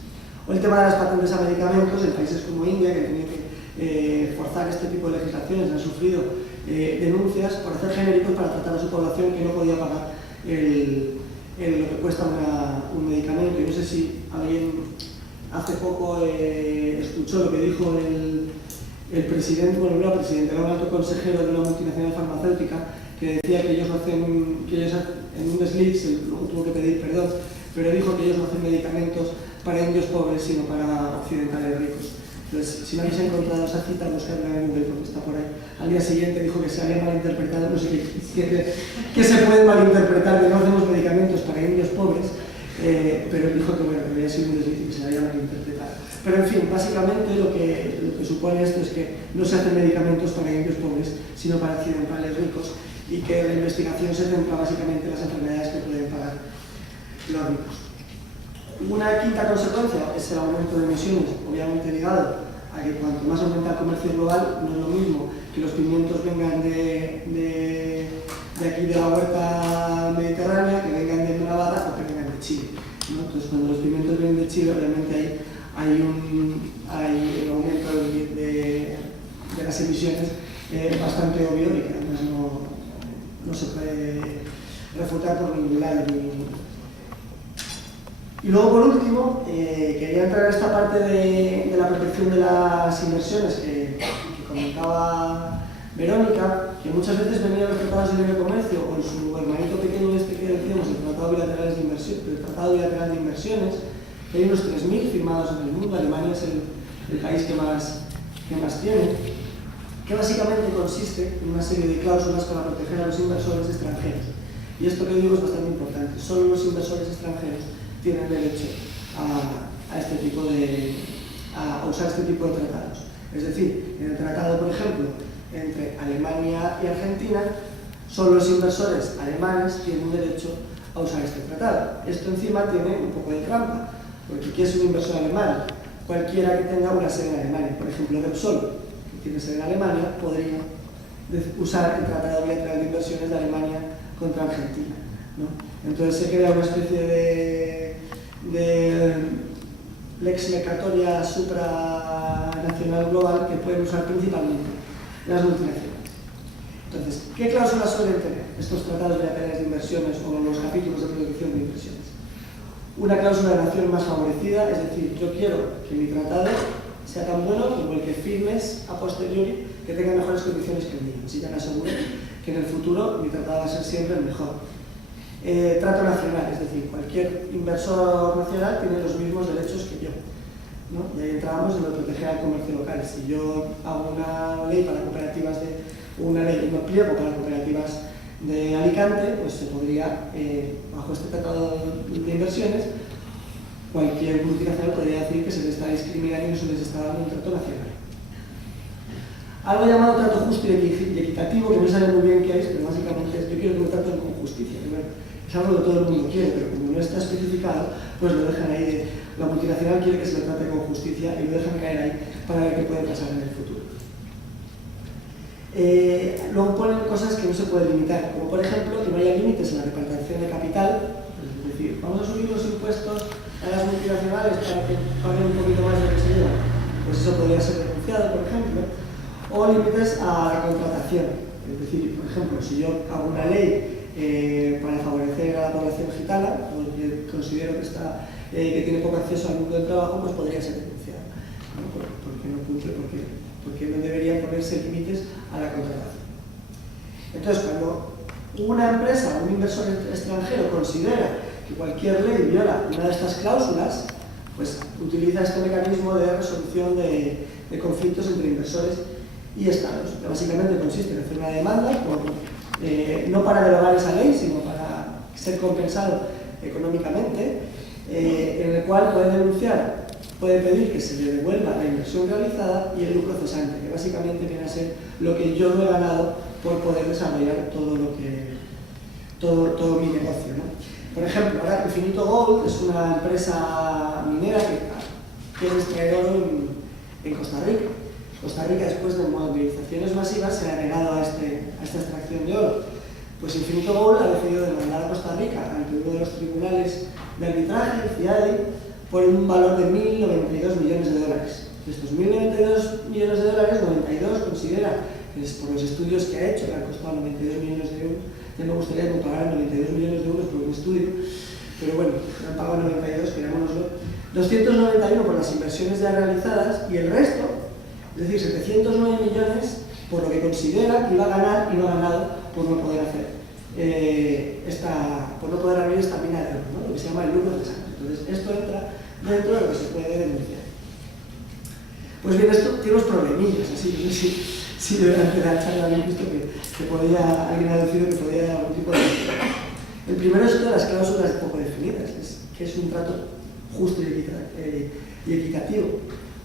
O el tema de las patentes a medicamentos, en países como India, que tienen que forzar este tipo de legislaciones, han sufrido denuncias por hacer genéricos para tratar a su población que no podía pagar lo que cuesta un medicamento. Y no sé si alguien hace poco escuchó lo que dijo el presidente, bueno, no era presidente, era un alto consejero de una multinacional farmacéutica, que decía que ellos en un desliz, luego tuvo que pedir perdón, pero dijo que ellos no hacen medicamentos para indios pobres, sino para occidentales ricos. Entonces, si no habéis encontrado esa cita, buscadla en Google porque está por ahí. Al día siguiente dijo que se había malinterpretado, no sé qué se puede malinterpretar, que no hacemos medicamentos para indios pobres, pero dijo que bueno, que había sido un desliz y que se había malinterpretado. Pero en fin, básicamente lo que supone esto es que no se hacen medicamentos para indios pobres, sino para occidentales ricos, y que la investigación se centra básicamente en las enfermedades que pueden pagar los ricos. Una quinta consecuencia es el aumento de emisiones, obviamente ligado a que cuanto más aumenta el comercio global, no es lo mismo que los pimientos vengan de aquí de la huerta mediterránea, que vengan de Navarra o que vengan de Chile, ¿no? Entonces, cuando los pimientos vienen de Chile, obviamente hay un aumento de las emisiones bastante obvio y que además no se puede refutar por ningún lado. Y luego, por último, quería entrar en esta parte de la protección de las inversiones que comentaba Verónica, que muchas veces venían los tratados de libre comercio o en su hermanito pequeño que decíamos, el Tratado Bilateral de Inversiones, que hay unos 3.000 firmados en el mundo. Alemania es el país que más tiene, que básicamente consiste en una serie de cláusulas para proteger a los inversores extranjeros. Y esto que digo es bastante importante. Solo los inversores extranjeros tienen derecho a usar este tipo de tratados. Es decir, en el tratado, por ejemplo, entre Alemania y Argentina, solo los inversores alemanes tienen derecho a usar este tratado. Esto encima tiene un poco de trampa, porque ¿qué es un inversor alemán? Cualquiera que tenga una sede en Alemania. Por ejemplo, Repsol, que tiene sede en Alemania, podría usar el Tratado Bilateral de Inversiones de Alemania contra Argentina, ¿no? Entonces se crea una especie de lex mercatoria supranacional global que pueden usar principalmente las multinacionales. Entonces, ¿qué cláusulas suelen tener estos tratados bilaterales de inversiones o los capítulos de protección de inversiones? Una cláusula de nación más favorecida, es decir, yo quiero que mi tratado sea tan bueno como el que firmes a posteriori, que tenga mejores condiciones que el mío. Así ya me aseguro que en el futuro mi tratado va a ser siempre el mejor. Trato nacional, es decir, cualquier inversor nacional tiene los mismos derechos que yo, ¿no? Y ahí entramos en lo de proteger al comercio local. Si yo hago una ley para cooperativas un pliego para cooperativas de Alicante, pues se podría, bajo este tratado de inversiones, cualquier multinacional podría decir que se les está discriminando y no se les está dando un trato nacional. Algo llamado trato justo y equitativo, que no sabe muy bien qué es, pero básicamente es: yo quiero que me traten con justicia. Es algo que todo el mundo quiere, pero como no está especificado, pues lo dejan ahí. La multinacional quiere que se le trate con justicia y lo dejan caer ahí para ver qué puede pasar en el futuro. Luego ponen cosas que no se pueden limitar, como por ejemplo que no haya límites en la repartición de capital. Es decir, vamos a subir los impuestos a las multinacionales para que paguen un poquito más de lo que se lleva. Pues eso podría ser denunciado, por ejemplo. O límites a la contratación. Es decir, por ejemplo, si yo hago una ley para favorecer a la población gitana, porque considero que tiene poco acceso al mundo del trabajo, pues podría ser denunciado, ¿no? Porque no deberían ponerse límites a la contratación. Entonces, cuando una empresa o un inversor extranjero considera que cualquier ley viola una de estas cláusulas, pues utiliza este mecanismo de resolución de conflictos entre inversores y estados, que básicamente consiste en hacer una demanda no para derogar esa ley, sino para ser compensado económicamente, en el cual puede denunciar, puede pedir que se le devuelva la inversión realizada y el lucro cesante, que básicamente viene a ser lo que yo no he ganado por poder desarrollar todo mi negocio, ¿no? Por ejemplo, ahora Infinito Gold es una empresa minera que quiere extraer oro en Costa Rica. Costa Rica, después de movilizaciones masivas, se ha negado a esta extracción de oro. Pues Infinito Gold ha decidido demandar a Costa Rica ante uno de los tribunales de arbitraje, el CIADI, por un valor de 1.092 millones de dólares. De estos 1.092 millones de dólares, 92 considera, que es por los estudios que ha hecho, que han costado 92 millones de euros. Ya me gustaría que me pagaran 92 millones de euros por un estudio, pero bueno, me han pagado 92, querámonoslo. 291 por las inversiones ya realizadas y el resto, es decir, 709 millones por lo que considera que iba a ganar y no ha ganado por no poder hacer por no poder abrir esta mina de oro, ¿no? Lo que se llama el lucro cesante. Entonces, esto entra dentro de lo que se puede denunciar. Pues bien, esto tiene unos problemillas, así, no sé si durante la charla habéis visto que alguien ha decidido que podía haber algún tipo de... El primero es de las cláusulas poco definidas, que es un trato justo y equitativo.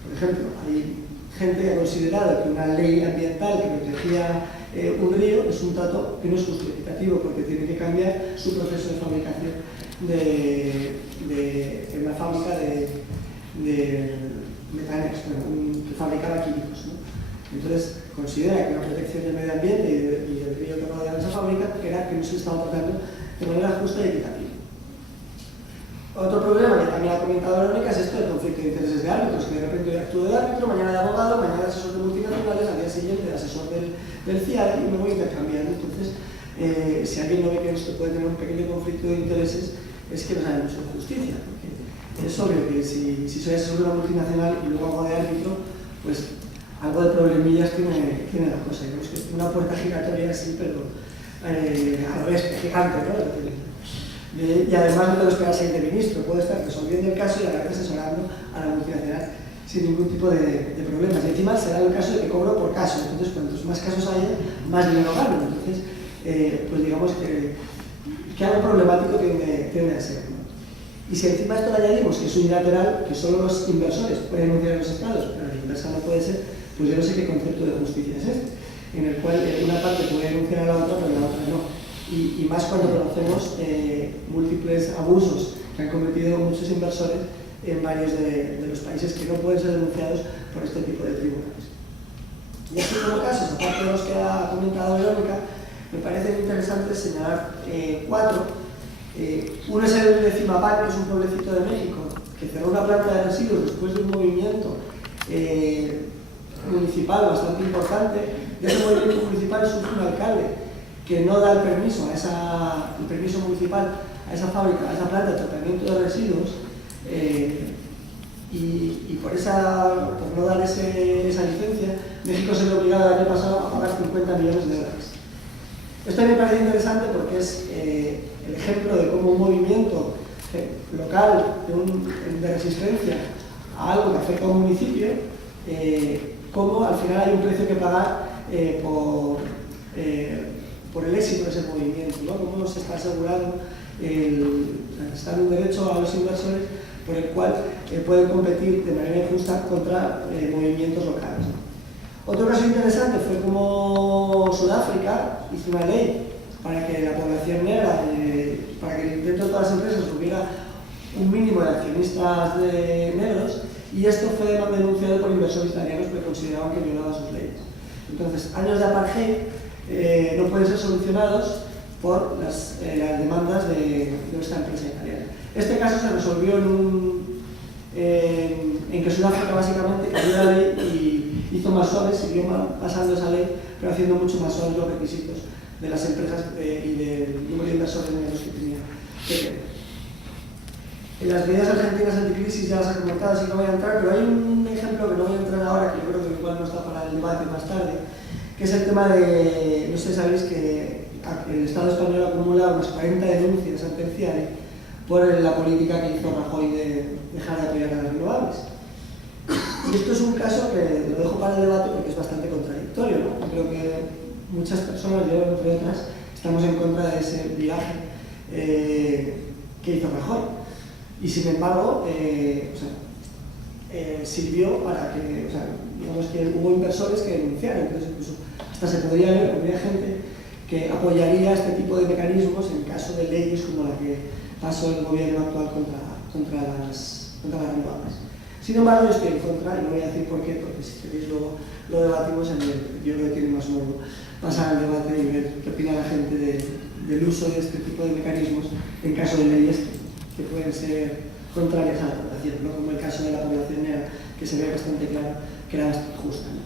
Por ejemplo, hay gente que ha considerado que una ley ambiental que protegía un río es un trato que no es justo y equitativo porque tiene que cambiar su proceso de fabricación en una fábrica de metánicos, que fabricaba químicos, ¿no? Entonces considera que la protección del medio ambiente y del río que rodea esa fábrica era que no se estaba tratando de manera justa y equitativa. Otro problema que también ha comentado Verónica es esto del conflicto de intereses de árbitros, que de repente hoy actúo de árbitro, mañana de abogado, mañana de asesor de multinacionales, al día siguiente de asesor del CIADI y me voy intercambiando. Entonces, si alguien no ve que esto puede tener un pequeño conflicto de intereses, es que no sabe mucho de justicia. Porque es obvio que si soy asesor de una multinacional y luego hago de árbitro, pues algo de problemillas tiene la cosa. Digamos que es una puerta giratoria así, pero a la vez gigante, ¿no? Y además no te lo esperas ir de ministro, puede estar resolviendo el caso y a la vez asesorando a la multinacional sin ningún tipo de problemas. Y encima será el caso de que cobro por caso, entonces cuantos más casos haya, más dinero gano. Entonces, pues digamos que algo problemático tiende a ser, ¿no? Y si encima esto le añadimos que es unilateral, que solo los inversores pueden denunciar a los estados, pero la inversa no puede ser, pues yo no sé qué concepto de justicia es este, en el cual una parte puede denunciar a la otra, pero la otra no. Y más cuando conocemos múltiples abusos que han cometido muchos inversores en varios de los países que no pueden ser denunciados por este tipo de tribunales. Y así como casos, aparte de los que ha comentado Verónica, me parece interesante señalar 4. Uno es el de Cimapán, que es un pueblecito de México, que cerró una planta de residuos después de un movimiento municipal bastante importante. De ese movimiento municipal surge un alcalde que no da el permiso municipal a esa fábrica, a esa planta de tratamiento de residuos, y por no dar esa licencia, México se ve obligado el año pasado a pagar 50 millones de dólares. Esto me parece interesante porque es el ejemplo de cómo un movimiento local de resistencia a algo que afecta a un municipio, cómo al final hay un precio que pagar por el éxito de ese movimiento, ¿no? Cómo se está asegurando está un derecho a los inversores por el cual pueden competir de manera injusta contra movimientos locales, ¿no? Otro caso interesante fue como Sudáfrica hizo una ley para que la población negra, para que dentro de todas las empresas hubiera un mínimo de accionistas negros, y esto fue denunciado por inversores italianos porque consideraban que violaba sus leyes. Entonces, años de apartheid no pueden ser solucionados por las demandas de esta empresa italiana. Este caso se resolvió en que Sudáfrica básicamente cambió la ley y hizo más suaves, siguió pasando esa ley, pero haciendo mucho más suaves los requisitos de las empresas y del número de inversores negros que tenía que tener. En las medidas argentinas anticrisis ya las he comentado, así que no voy a entrar, pero hay un ejemplo que no voy a entrar ahora, que yo creo que igual no está para el debate más tarde, que es el tema de, no sé si sabéis que el Estado español acumula unas 40 denuncias sentenciales por la política que hizo Rajoy de dejar de apoyar a las renovables. Y esto es un caso que lo dejo para el debate porque es bastante contradictorio, ¿no? Creo que muchas personas, yo entre otras, estamos en contra de ese viraje que hizo Rajoy. Y sin embargo, sirvió para que, digamos que hubo inversores que denunciaron, entonces incluso hasta se podría ver, porque había gente que apoyaría este tipo de mecanismos en caso de leyes como la que pasó el gobierno actual contra las renovables. Sin embargo, yo estoy en contra, y no voy a decir por qué, porque si queréis luego lo debatimos en el, yo creo que tiene más nuevo pasar al debate y ver qué opina la gente del uso de este tipo de mecanismos en caso de leyes que pueden ser contrarias a la población, ¿no? Como el caso de la población negra, que se ve bastante claro que era bastante justa, ¿no?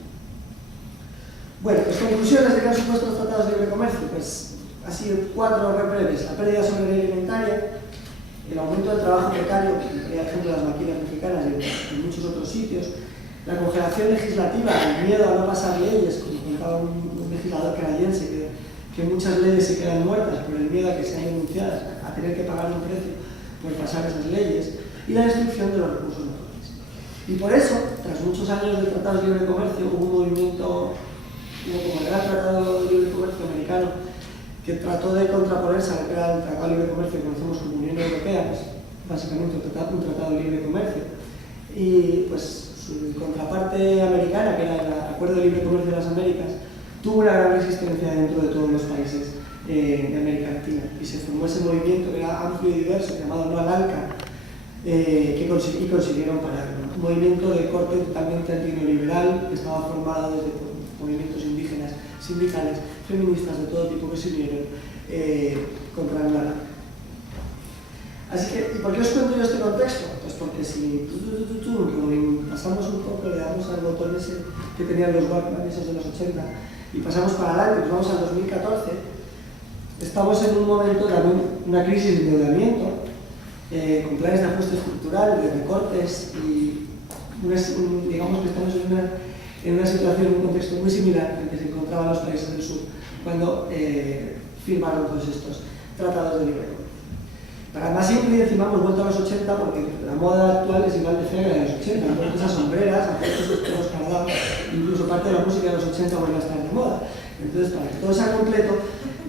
Bueno, pues conclusiones de que han supuesto los tratados de libre comercio, pues así 4 breves: la pérdida de soberanía alimentaria, el aumento del trabajo precario, por ejemplo las maquilas mexicanas y en muchos otros sitios, la congelación legislativa, el miedo a no pasar leyes, como contaba un legislador canadiense, que muchas leyes se quedan muertas por el miedo a que sean denunciadas, a tener que pagar un precio por pasar esas leyes, y la destrucción de los recursos naturales. Y por eso, tras muchos años de tratados de libre comercio, hubo un movimiento, como el Gran Tratado de Libre Comercio americano, que trató de contraponerse a lo que era el Tratado de Libre Comercio que conocemos como Unión Europea, pues, básicamente un tratado de libre comercio. Y pues su contraparte americana, que era el Acuerdo de Libre Comercio de las Américas, tuvo una gran resistencia dentro de todos los países de América Latina, y se formó ese movimiento que era amplio y diverso, llamado No al ALCA, y consiguieron pararlo. Un movimiento de corte totalmente antineoliberal, que estaba formado desde movimientos indígenas, sindicales, feministas de todo tipo que se unieron contra el ALCA. Así que, ¿y por qué os cuento yo este contexto? Pues porque si pasamos un poco, le damos al botón ese que tenían los Walkman, esos de los 80, y pasamos para adelante, nos vamos al 2014, estamos en un momento también, una crisis de endeudamiento, con planes de ajuste estructural, de recortes, y digamos que estamos en una situación, en un contexto muy similar al que se encontraban los países del sur cuando firmaron todos estos tratados de libre comercio. Para más simple, encima hemos vuelto a los 80 porque la moda actual es igual de fea que la de los 80. Han puesto esas sombreras, han puesto esos pelos cargados, incluso parte de la música de los 80 vuelve a estar de moda. Entonces, para que todo sea completo,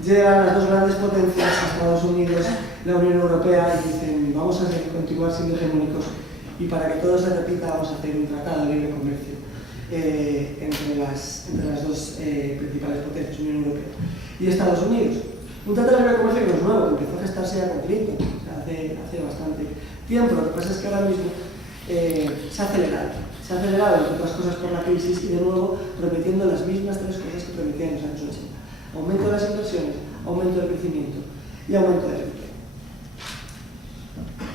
llegan las dos grandes potencias, Estados Unidos, la Unión Europea, y dicen, vamos a continuar siendo hegemónicos, y para que todo se repita vamos a hacer un tratado de libre comercio entre las dos principales potencias, Unión Europea y Estados Unidos. Un tratado de libre comercio que no es nuevo, que empezó a gestarse ya con Clinton, hace bastante tiempo. Lo que pasa es que ahora mismo se ha acelerado. Se ha acelerado, entre otras cosas, por la crisis, y de nuevo prometiendo las mismas 3 cosas que prometían en los años 80. Aumento de las inversiones, aumento del crecimiento y aumento del empleo.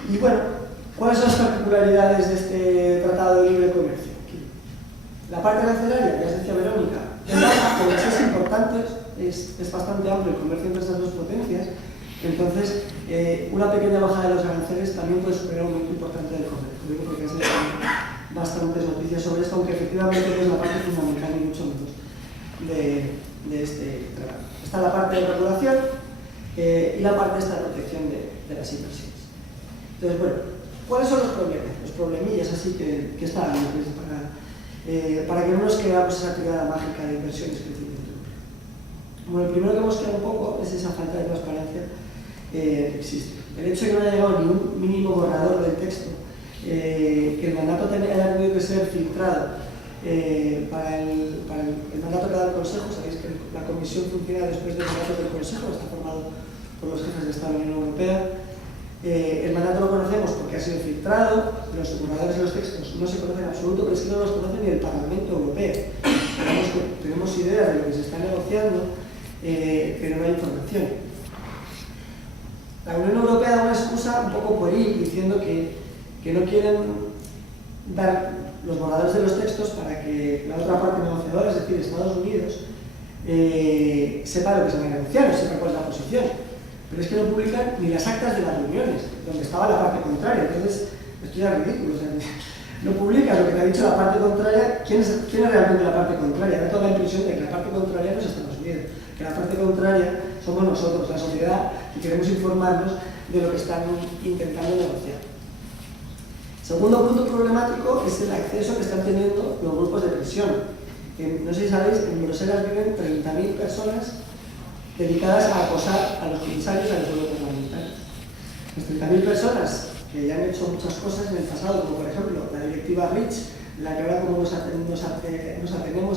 Y bueno, ¿cuáles son las particularidades de este tratado de libre comercio? Aquí. La parte arancelaria, que ya decía Verónica, es baja, pero es importante. Es bastante amplio el comercio entre estas dos potencias, entonces una pequeña baja de los aranceles también puede superar un aumento importante del comercio. Digo porque se han bastantes noticias sobre esto, aunque efectivamente no es la parte fundamental ni mucho menos de este tratado. Está la parte de regulación y la parte esta de protección de las inversiones. Entonces, bueno, ¿cuáles son los problemas? Los problemillas así que están para que no nos quedamos esa tirada mágica de inversiones que tiene. Bueno, el primero que hemos quedado un poco es esa falta de transparencia que existe. El hecho de que no haya llegado ni un mínimo borrador del texto, que el mandato haya tenido que ser filtrado para el mandato que da el Consejo. Sabéis que la Comisión funciona después del mandato del Consejo, está formado por los jefes de Estado de la Unión Europea. El mandato lo conocemos porque ha sido filtrado, los borradores de los textos no se conocen en absoluto, pero es que no los conoce ni el Parlamento Europeo. Tenemos ideas de lo que se está negociando, pero no hay información. La Unión Europea da una excusa un poco pueril, diciendo que no quieren dar los borradores de los textos para que la otra parte negociadora, es decir, Estados Unidos, sepa lo que se va a negociar, sepa cuál es la posición. Pero es que no publican ni las actas de las reuniones, donde estaba la parte contraria. Entonces, esto ya es ridículo. O sea, no publica lo que te ha dicho la parte contraria. ¿Quién es realmente la parte contraria? Da toda la impresión de que la parte contraria no es Estados Unidos, que la parte contraria somos nosotros, la sociedad, y queremos informarnos de lo que están intentando negociar. Segundo punto problemático es el acceso que están teniendo los grupos de presión. No sé si sabéis, en Bruselas viven 30.000 personas dedicadas a acosar a los comisarios y a los europarlamentarios. Las 30.000 personas que ya han hecho muchas cosas en el pasado, como por ejemplo la directiva REACH, en la que ahora como nos atenemos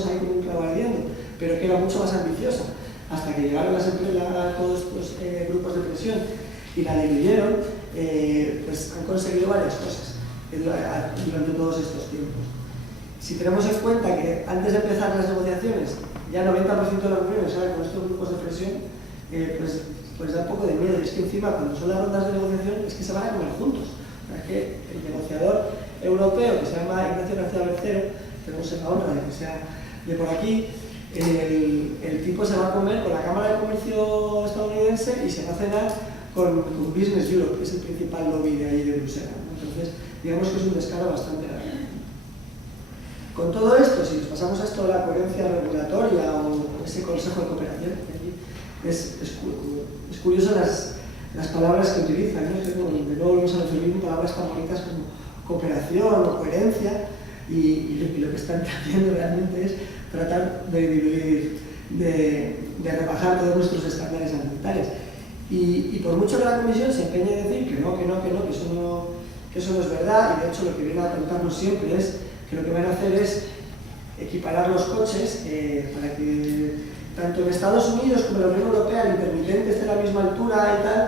ahí como un clavo ardiendo, pero que era mucho más ambiciosa, hasta que llegaron todos los grupos de presión y la diluyeron, pues han conseguido varias cosas durante todos estos tiempos. Si tenemos en cuenta que antes de empezar las negociaciones, ya el 90% de las reuniones eran con estos grupos de presión, pues da un poco de miedo. Es que encima, cuando son las rondas de negociación, es que se van a comer juntos. Es que el negociador europeo, que se llama Ignacio García Bercero, tenemos la honra de que sea de por aquí, el tipo se va a comer con la Cámara de Comercio estadounidense y se va a cenar con Business Europe, que es el principal lobby de ahí de Bruselas. Entonces, digamos que es un descaro bastante grande. Con todo esto, si nos pasamos a esto de la coherencia regulatoria o ese consejo de cooperación, es curioso las palabras que utilizan, ¿no? De nuevo volvemos a referir palabras tan bonitas como cooperación o coherencia, y lo que están haciendo realmente es tratar de diluir, de rebajar todos nuestros estándares ambientales. Y por mucho que la Comisión se empeñe en decir que eso no es verdad, y de hecho lo que viene a contarnos siempre es que lo que van a hacer es equiparar los coches para que tanto en Estados Unidos como en la Unión Europea el intermitente esté a la misma altura y tal.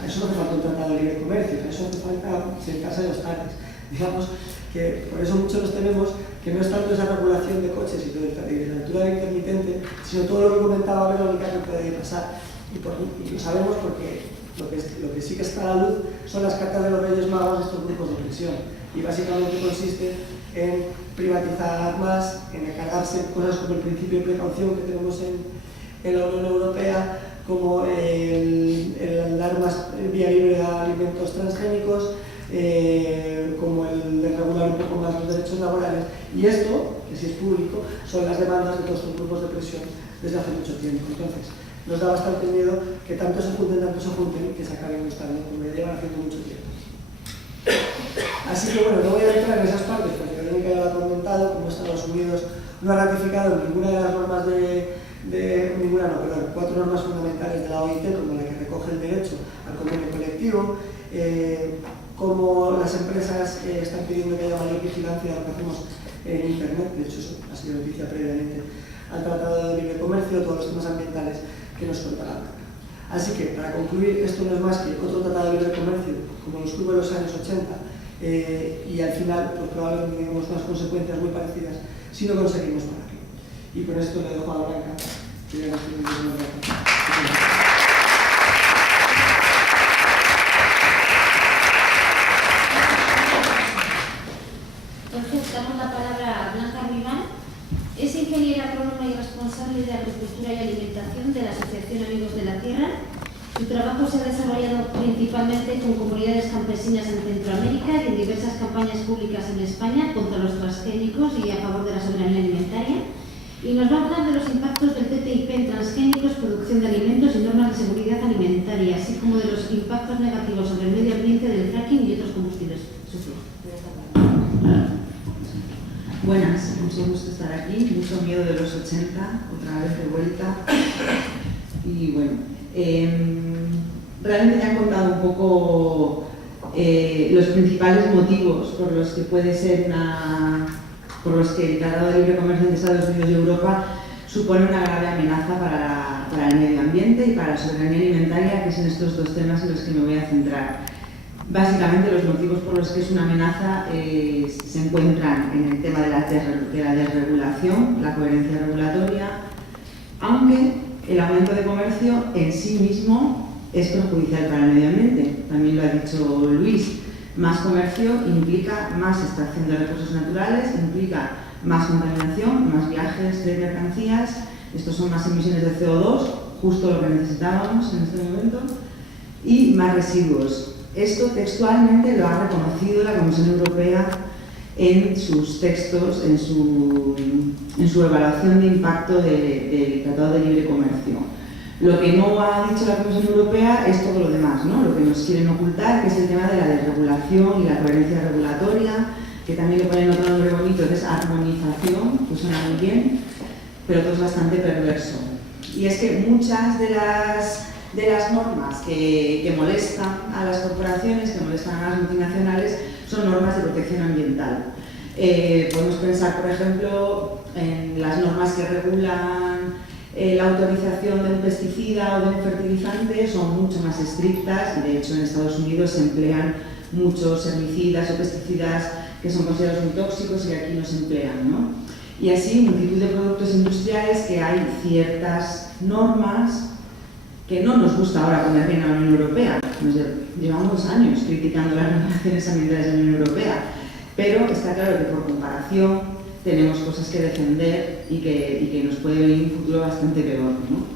A eso no hace falta un tratado de libre comercio, a eso hace falta sentarse en los tardes. Digamos que por eso muchos nos tememos que no es tanto esa regulación de coches y de la altura del intermitente, sino todo lo que comentaba Verónica que puede pasar. Y lo sabemos porque lo que sí que está a la luz son las cartas de los Reyes Magos de estos grupos de presión. Y básicamente consiste en privatizar más, en encargarse cosas como el principio de precaución que tenemos en la Unión Europea, como el dar más vía libre a alimentos transgénicos, como el de regular un poco más los derechos laborales. Y esto, que si es público, son las demandas de todos estos grupos de presión desde hace mucho tiempo. Entonces, nos da bastante miedo que tanto se junten, que se acaben gustando, como ya llevan haciendo mucho tiempo. Así que bueno, no voy a entrar en esas partes porque Verónica ya lo ha comentado, como Estados Unidos no ha ratificado ninguna de las normas cuatro normas fundamentales de la OIT, como la que recoge el derecho al convenio colectivo, como las empresas están pidiendo que haya mayor vigilancia de lo que hacemos en Internet, de hecho eso ha sido noticia previamente al Tratado de Libre Comercio, todos los temas ambientales que nos contarán. Así que, para concluir, esto no es más que otro tratado de libre comercio, como los que hubo en los años 80, y al final pues, probablemente tengamos unas consecuencias muy parecidas si no conseguimos pararlo. Y con esto le dejo a Blanca, que ya nos tiene un rato. Entonces, damos la palabra a Blanca Ribán. Es ingeniera agrónoma y responsable de agricultura y alimentación de la Asociación Amigos de la Tierra. Su trabajo se ha desarrollado principalmente con comunidades campesinas en Centroamérica y en diversas campañas públicas en España contra los transgénicos y a favor de la soberanía alimentaria. Y nos va a hablar de los impactos del TTIP en transgénicos, producción de alimentos y normas de seguridad alimentaria, así como de los impactos negativos sobre el medio ambiente del fracking y otros combustibles. Buenas, mucho gusto estar aquí, mucho miedo de los 80, otra vez de vuelta. Y bueno, realmente me han contado un poco los principales motivos por los que puede ser por los que el Tratado de Libre Comercio entre Estados Unidos y Europa supone una grave amenaza para el medio ambiente y para la soberanía alimentaria, que son estos dos temas en los que me voy a centrar. Básicamente los motivos por los que es una amenaza se encuentran en el tema de la desregulación, la coherencia regulatoria, aunque el aumento de comercio en sí mismo es perjudicial para el medio ambiente. También lo ha dicho Luis, más comercio implica más extracción de recursos naturales, implica más contaminación, más viajes de mercancías, estos son más emisiones de CO2, justo lo que necesitábamos en este momento, y más residuos. Esto textualmente lo ha reconocido la Comisión Europea en sus textos, en su evaluación de impacto del Tratado de Libre Comercio. Lo que no ha dicho la Comisión Europea es todo lo demás, ¿no? Lo que nos quieren ocultar, que es el tema de la desregulación y la coherencia regulatoria, que también le ponen otro nombre bonito, que es armonización, que suena muy bien, pero todo es bastante perverso. Y es que muchas de las de las normas que molestan a las corporaciones, que molestan a las multinacionales, son normas de protección ambiental. Podemos pensar, por ejemplo, en las normas que regulan la autorización de un pesticida o de un fertilizante, son mucho más estrictas y de hecho en Estados Unidos se emplean muchos herbicidas o pesticidas que son considerados muy tóxicos y aquí no se emplean, ¿no? Y así, multitud de productos industriales que hay ciertas normas que no nos gusta ahora poner bien a la Unión Europea. Llevamos años criticando las regulaciones ambientales de la Unión Europea, pero está claro que por comparación tenemos cosas que defender y que nos puede venir un futuro bastante peor, ¿no?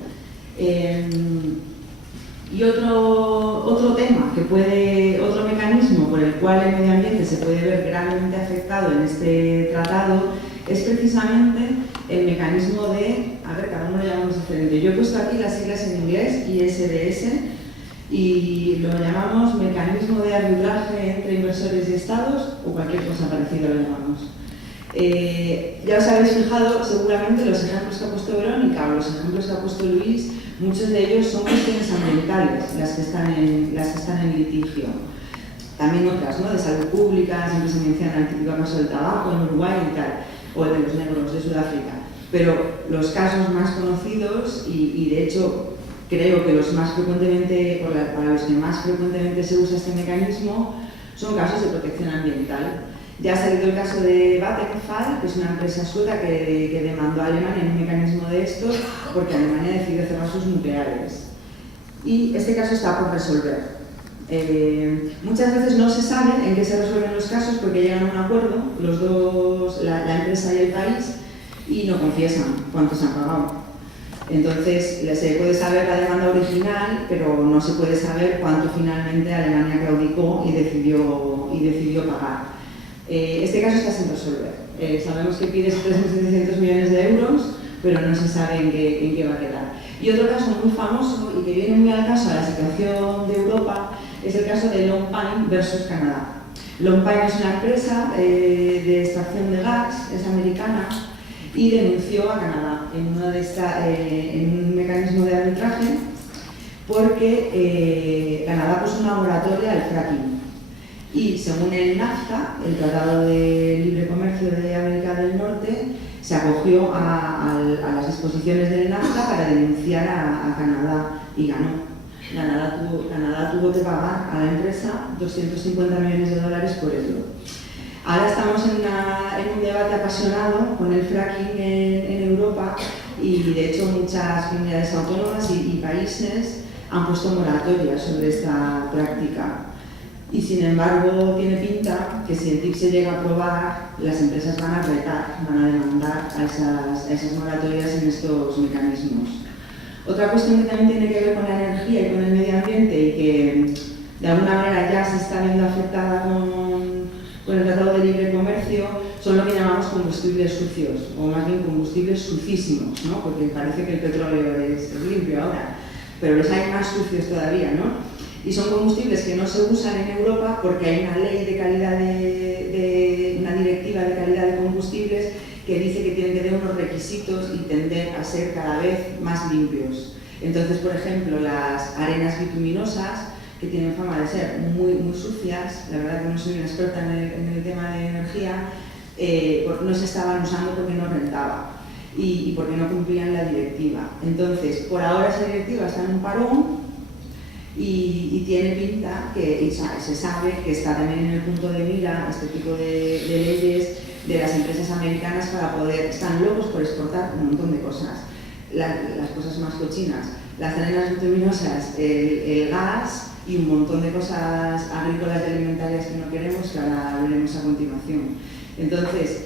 Y otro tema, otro mecanismo por el cual el medio ambiente se puede ver gravemente afectado en este tratado es precisamente el mecanismo de, a ver, cada uno lo llamamos diferente. Yo he puesto aquí las siglas en inglés, ISDS, y lo llamamos mecanismo de arbitraje entre inversores y estados, o cualquier cosa parecida lo llamamos. Ya os habéis fijado seguramente los ejemplos que ha puesto Verónica o los ejemplos que ha puesto Luis, muchos de ellos son cuestiones ambientales las que están en litigio. También otras, ¿no? De salud pública, siempre se menciona el típico caso del tabaco en Uruguay y tal, o el de los negros de Sudáfrica. Pero los casos más conocidos y de hecho creo que los más frecuentemente, para los que más frecuentemente se usa este mecanismo, son casos de protección ambiental. Ya ha salido el caso de Vattenfall, que es una empresa sueca que demandó a Alemania en un mecanismo de estos porque Alemania decidió cerrar sus nucleares. Y este caso está por resolver. Muchas veces no se sabe en qué se resuelven los casos porque llegan a un acuerdo, los dos, la empresa y el país, y no confiesan cuánto se han pagado. Entonces se puede saber la demanda original, pero no se puede saber cuánto finalmente Alemania claudicó y decidió pagar. Este caso está sin resolver. Sabemos que pides 3.700 millones de euros, pero no se sabe en qué va a quedar. Y otro caso muy famoso y que viene muy al caso a la situación de Europa es el caso de Long Pine versus Canadá. Long Pine es una empresa de extracción de gas, es americana, y denunció a Canadá en un mecanismo de arbitraje porque Canadá puso una moratoria al fracking. Y según el NAFTA, el Tratado de Libre Comercio de América del Norte, se acogió a las disposiciones del NAFTA para denunciar a Canadá y ganó. Canadá tuvo que pagar a la empresa 250 millones de dólares por ello. Ahora estamos en un debate apasionado con el fracking en Europa y de hecho muchas comunidades autónomas y países han puesto moratorias sobre esta práctica. Y sin embargo tiene pinta que si el TIC se llega a aprobar, las empresas van a demandar a esas moratorias en estos mecanismos. Otra cuestión que también tiene que ver con la energía y con el medio ambiente y que de alguna manera ya se está viendo afectada con el Tratado de Libre Comercio son lo que llamamos combustibles sucios, o más bien combustibles sucísimos, ¿no? Porque parece que el petróleo es limpio ahora, pero los hay más sucios todavía, ¿no? Y son combustibles que no se usan en Europa porque hay una ley de calidad una directiva de calidad de combustibles que dice que tienen que tener unos requisitos y tender a ser cada vez más limpios. Entonces, por ejemplo, las arenas bituminosas, que tienen fama de ser muy, muy sucias, la verdad que no soy una experta en el tema de energía, no se estaban usando porque no rentaba y porque no cumplían la directiva. Entonces, por ahora esa directiva está en un parón y tiene pinta que se sabe que está también en el punto de mira este tipo de leyes de las empresas americanas para poder, están locos por exportar un montón de cosas, las cosas más cochinas, las arenas bituminosas, el gas y un montón de cosas agrícolas y alimentarias que no queremos, que ahora veremos a continuación. Entonces,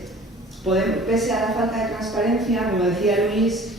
pese a la falta de transparencia, como decía Luis,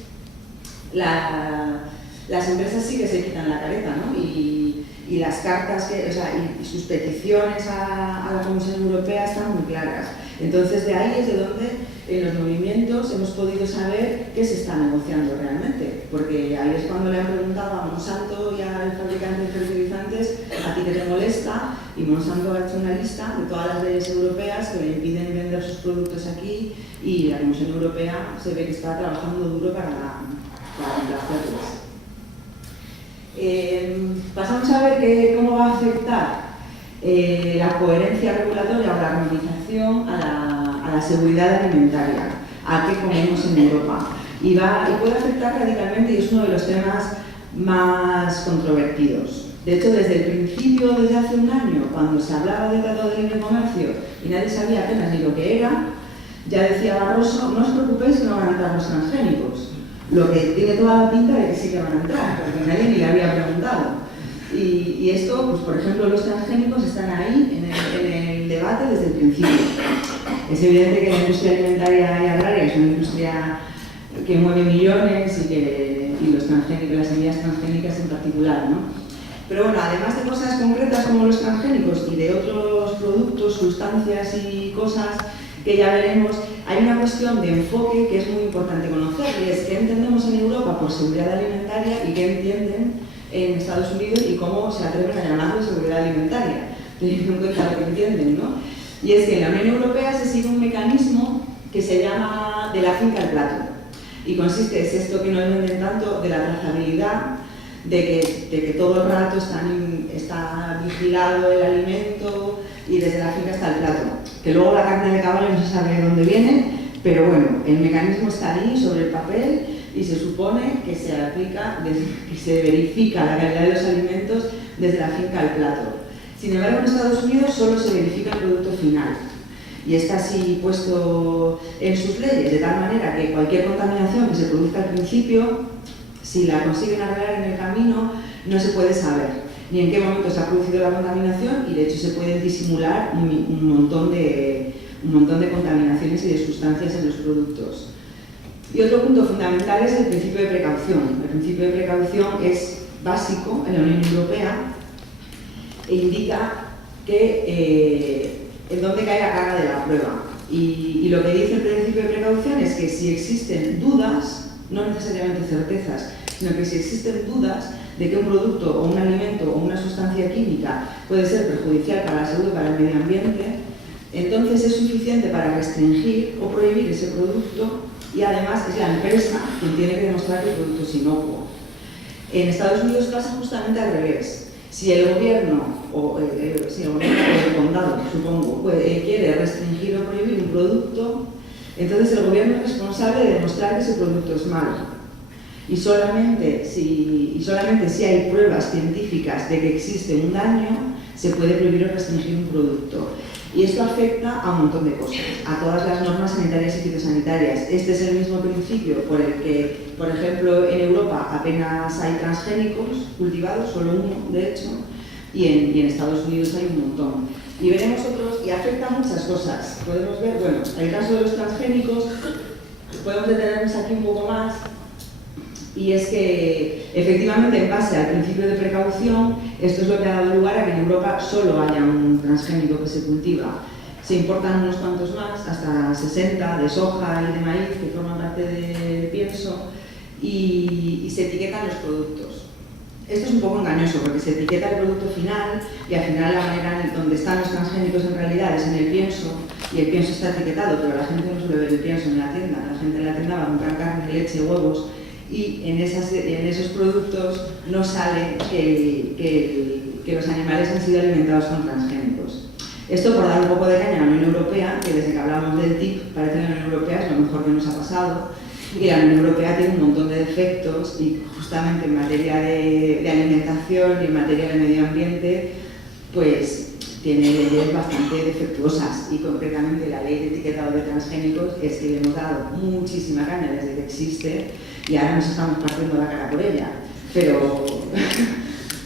las empresas sí que se quitan la careta, ¿no? Y las cartas, y sus peticiones a la Comisión Europea están muy claras. Entonces, de ahí es de donde en los movimientos hemos podido saber qué se está negociando realmente, porque ahí es cuando le han preguntado a Monsanto y al fabricante de fertilizantes a ti qué te molesta, y Monsanto ha hecho una lista de todas las leyes europeas que le impiden vender sus productos aquí, y la Comisión Europea se ve que está trabajando duro para complacerlos. Pasamos a ver cómo va a afectar la coherencia regulatoria o la armonización a la seguridad alimentaria, a qué comemos en Europa. Y puede afectar radicalmente, y es uno de los temas más controvertidos. De hecho, desde el principio, desde hace un año, cuando se hablaba del Tratado de Libre Comercio y nadie sabía apenas ni lo que era, ya decía Barroso, no os preocupéis que no van a entrar los transgénicos. Lo que tiene toda la pinta de que sí que van a entrar, porque nadie ni le había preguntado. Y esto, pues por ejemplo, los transgénicos están ahí en el debate desde el principio. Es evidente que la industria alimentaria y agraria es una industria que mueve millones y las semillas transgénicas en particular, ¿no? Pero bueno, además de cosas concretas como los transgénicos y de otros productos, sustancias y cosas que ya veremos, hay una cuestión de enfoque que es muy importante conocer, y es qué entendemos en Europa por seguridad alimentaria y qué entienden en Estados Unidos y cómo se atreven a llamarlo seguridad alimentaria, teniendo en cuenta lo que entienden, ¿no? Y es que en la Unión Europea se sigue un mecanismo que se llama de la finca al plato, y consiste, es esto que nos venden tanto, de la trazabilidad, de que todo el rato está vigilado el alimento y desde la finca hasta el plato. Que luego la carne de caballo no se sabe de dónde viene, pero bueno, el mecanismo está ahí sobre el papel y se supone que se aplica, que se verifica la calidad de los alimentos desde la finca al plato. Sin embargo, en Estados Unidos solo se verifica el producto final. Y está así puesto en sus leyes, de tal manera que cualquier contaminación que se produzca al principio, si la consiguen arreglar en el camino, no se puede saber ni en qué momento se ha producido la contaminación, y de hecho se pueden disimular un montón de contaminaciones y de sustancias en los productos. Y otro punto fundamental es el principio de precaución. El principio de precaución es básico en la Unión Europea e indica en dónde cae la carga de la prueba. Y lo que dice el principio de precaución es que si existen dudas, no necesariamente certezas, sino que si existen dudas de que un producto o un alimento o una sustancia química puede ser perjudicial para la salud y para el medio ambiente, entonces es suficiente para restringir o prohibir ese producto, y además es la empresa quien tiene que demostrar que el producto es inocuo. En Estados Unidos pasa justamente al revés. Si el gobierno o el condado, supongo, quiere restringir o prohibir un producto, entonces el gobierno es responsable de demostrar que ese producto es malo. Y solamente si hay pruebas científicas de que existe un daño, se puede prohibir o restringir un producto. Y esto afecta a un montón de cosas, a todas las normas sanitarias y fitosanitarias. Este es el mismo principio por el que, por ejemplo, en Europa apenas hay transgénicos cultivados, solo uno, de hecho, y en Estados Unidos hay un montón. Y veremos otros, y afecta a muchas cosas. Podemos ver, bueno, el caso de los transgénicos, podemos detenernos aquí un poco más, y es que efectivamente en base al principio de precaución, esto es lo que ha dado lugar a que en Europa solo haya un transgénico que se cultiva. Se importan unos cuantos más, hasta 60 de soja y de maíz que forman parte del pienso, y se etiquetan los productos. Esto es un poco engañoso porque se etiqueta el producto final y al final la manera en donde están los transgénicos en realidad es en el pienso, y el pienso está etiquetado, pero la gente no suele ver el pienso en la tienda. La gente en la tienda va a comprar carne, leche, huevos, y en esos productos no sale que los animales han sido alimentados con transgénicos. Esto por dar un poco de caña a la Unión Europea, que desde que hablamos del TIC parece que la Unión Europea es lo mejor que nos ha pasado, y la Unión Europea tiene un montón de defectos, y justamente en materia de alimentación y en materia de medio ambiente, pues tiene leyes bastante defectuosas, y concretamente la ley de etiquetado de transgénicos es que le hemos dado muchísima caña desde que existe, y ahora nos estamos partiendo la cara por ella. Pero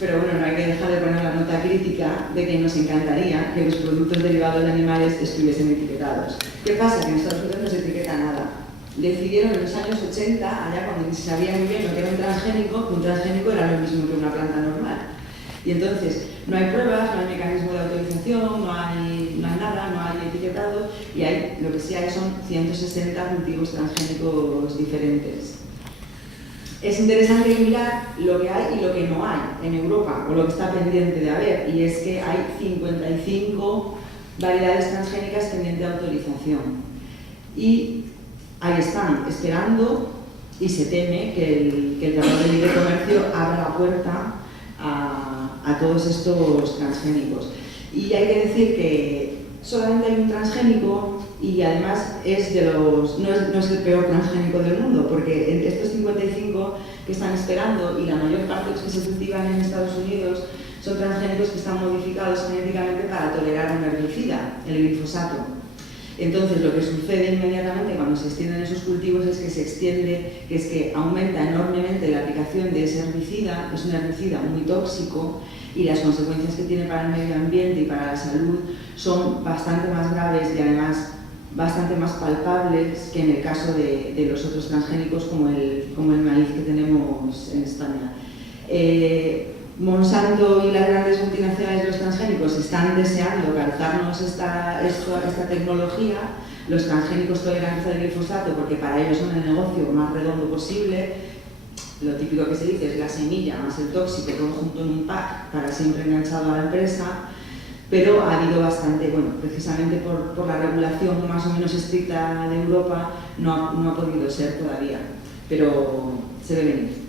bueno, no hay que dejar de poner la nota crítica de que nos encantaría que los productos derivados de animales estuviesen etiquetados. ¿Qué pasa? Que en Estados Unidos no se etiqueta nada. Decidieron en los años 80, allá cuando se sabía muy bien lo que era un transgénico era lo mismo que una planta normal. Y entonces no hay pruebas, no hay mecanismo de autorización, no hay nada, no hay etiquetado, y lo que sí hay son 160 cultivos transgénicos diferentes. Es interesante mirar lo que hay y lo que no hay en Europa, o lo que está pendiente de haber, y es que hay 55 variedades transgénicas pendientes de autorización. Y ahí están, esperando, y se teme que el Tratado de Libre Comercio abra la puerta a todos estos transgénicos. Y hay que decir que solamente hay un transgénico y además no es el peor transgénico del mundo, porque en estos 55 que están esperando y la mayor parte de los que se cultivan en Estados Unidos son transgénicos que están modificados genéticamente para tolerar un herbicida, el glifosato. Entonces, lo que sucede inmediatamente cuando se extienden esos cultivos es que aumenta enormemente la aplicación de ese herbicida. Es un herbicida muy tóxico y las consecuencias que tiene para el medio ambiente y para la salud son bastante más graves y además bastante más palpables que en el caso de los otros transgénicos como el maíz que tenemos en España. Monsanto y las grandes multinacionales de los transgénicos están deseando calzarnos esta tecnología, los transgénicos tolerantes al glifosato, porque para ellos son el negocio más redondo posible. Lo típico que se dice es la semilla más el tóxico, todo junto en un pack para siempre enganchado a la empresa, pero ha habido bastante, precisamente por la regulación más o menos estricta de Europa, no ha podido ser todavía, pero se ve venir.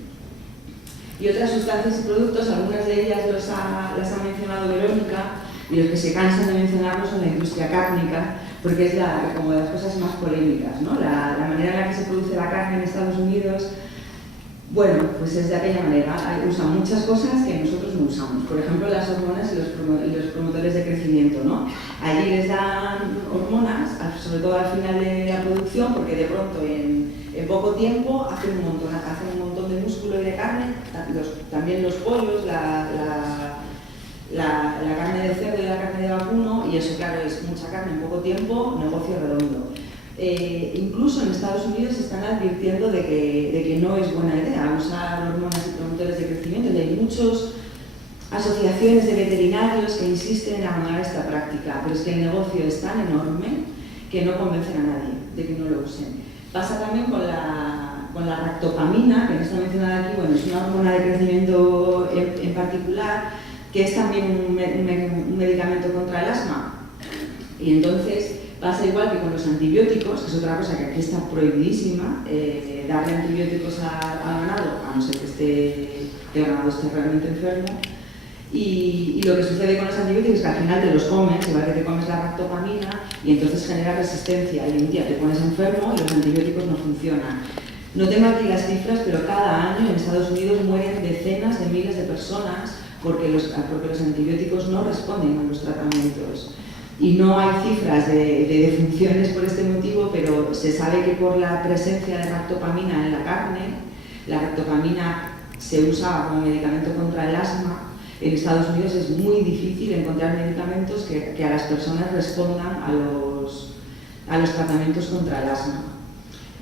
Y otras sustancias y productos, algunas de ellas las ha mencionado Verónica, y los que se cansan de mencionarlos son la industria cárnica, porque es como de las cosas más polémicas, ¿no? La manera en la que se produce la carne en Estados Unidos, pues es de aquella manera. Usan muchas cosas que nosotros no usamos, por ejemplo las hormonas y los promotores de crecimiento, ¿no? Allí les dan hormonas, sobre todo al final de la producción, porque de pronto en poco tiempo hacen un montón de músculo y de carne, también los pollos, la carne de cerdo y la carne de vacuno, y eso, claro, es mucha carne en poco tiempo, negocio redondo. Incluso en Estados Unidos se están advirtiendo de que no es buena idea usar hormonas y promotores de crecimiento, y hay muchas asociaciones de veterinarios que insisten en abandonar esta práctica, pero es que el negocio es tan enorme que no convencen a nadie de que no lo usen. Pasa también con la ractopamina, que no está mencionada aquí, es una hormona de crecimiento en particular, que es también un medicamento contra el asma. Y entonces pasa igual que con los antibióticos, que es otra cosa que aquí está prohibidísima, darle antibióticos al ganado, a no ser que el ganado esté realmente enfermo. Y lo que sucede con los antibióticos es que al final te los comes, igual que te comes la ractopamina, y entonces genera resistencia y un día te pones enfermo y los antibióticos no funcionan. No tengo aquí las cifras, pero cada año en Estados Unidos mueren decenas de miles de personas porque los antibióticos no responden a los tratamientos. Y no hay cifras de defunciones por este motivo, pero se sabe que por la presencia de ractopamina en la carne, la ractopamina se usa como medicamento contra el asma. En Estados Unidos es muy difícil encontrar medicamentos que a las personas respondan a los tratamientos contra el asma.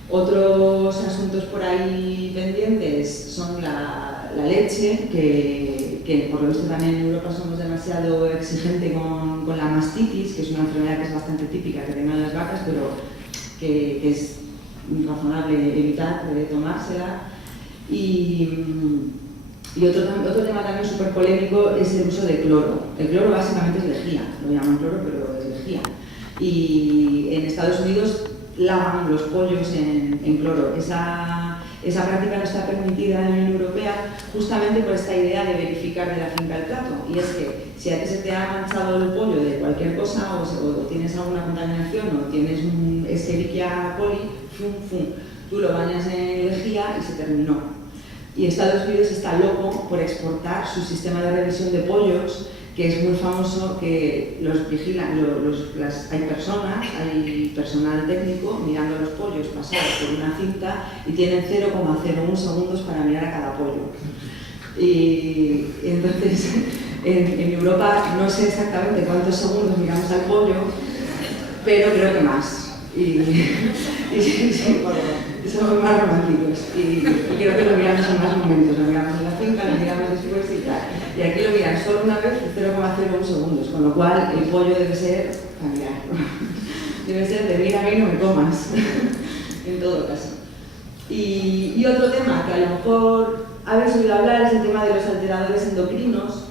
Otros asuntos por ahí pendientes son la leche, que por lo visto también en Europa somos demasiado exigentes con la mastitis, que es una enfermedad que es bastante típica que tengan las vacas, pero que es razonable evitar tomársela. Y otro tema también súper polémico es el uso de cloro. El cloro básicamente es lejía, lo llaman cloro, pero es lejía. Y en Estados Unidos lavan los pollos en cloro. Esa práctica no está permitida en la Unión Europea justamente por esta idea de verificar de la finca el plato. Y es que si a ti se te ha manchado el pollo de cualquier cosa o tienes alguna contaminación o tienes un Escherichia coli, tú lo bañas en lejía y se terminó. Y Estados Unidos está loco por exportar su sistema de revisión de pollos, que es muy famoso, que los vigilan, hay personal técnico mirando los pollos pasados por una cinta y tienen 0,01 segundos para mirar a cada pollo. Y entonces en Europa no sé exactamente cuántos segundos miramos al pollo, pero creo que más. Somos más románticos y creo que lo miramos en más momentos, lo miramos en la finca, lo miramos después y tal. Y aquí lo miran solo una vez 0,01 segundos, con lo cual el pollo debe ser familiar. Debe ser de mira a mí no me comas, en todo caso. Y otro tema que a lo mejor habéis oído hablar es el tema de los alteradores endocrinos.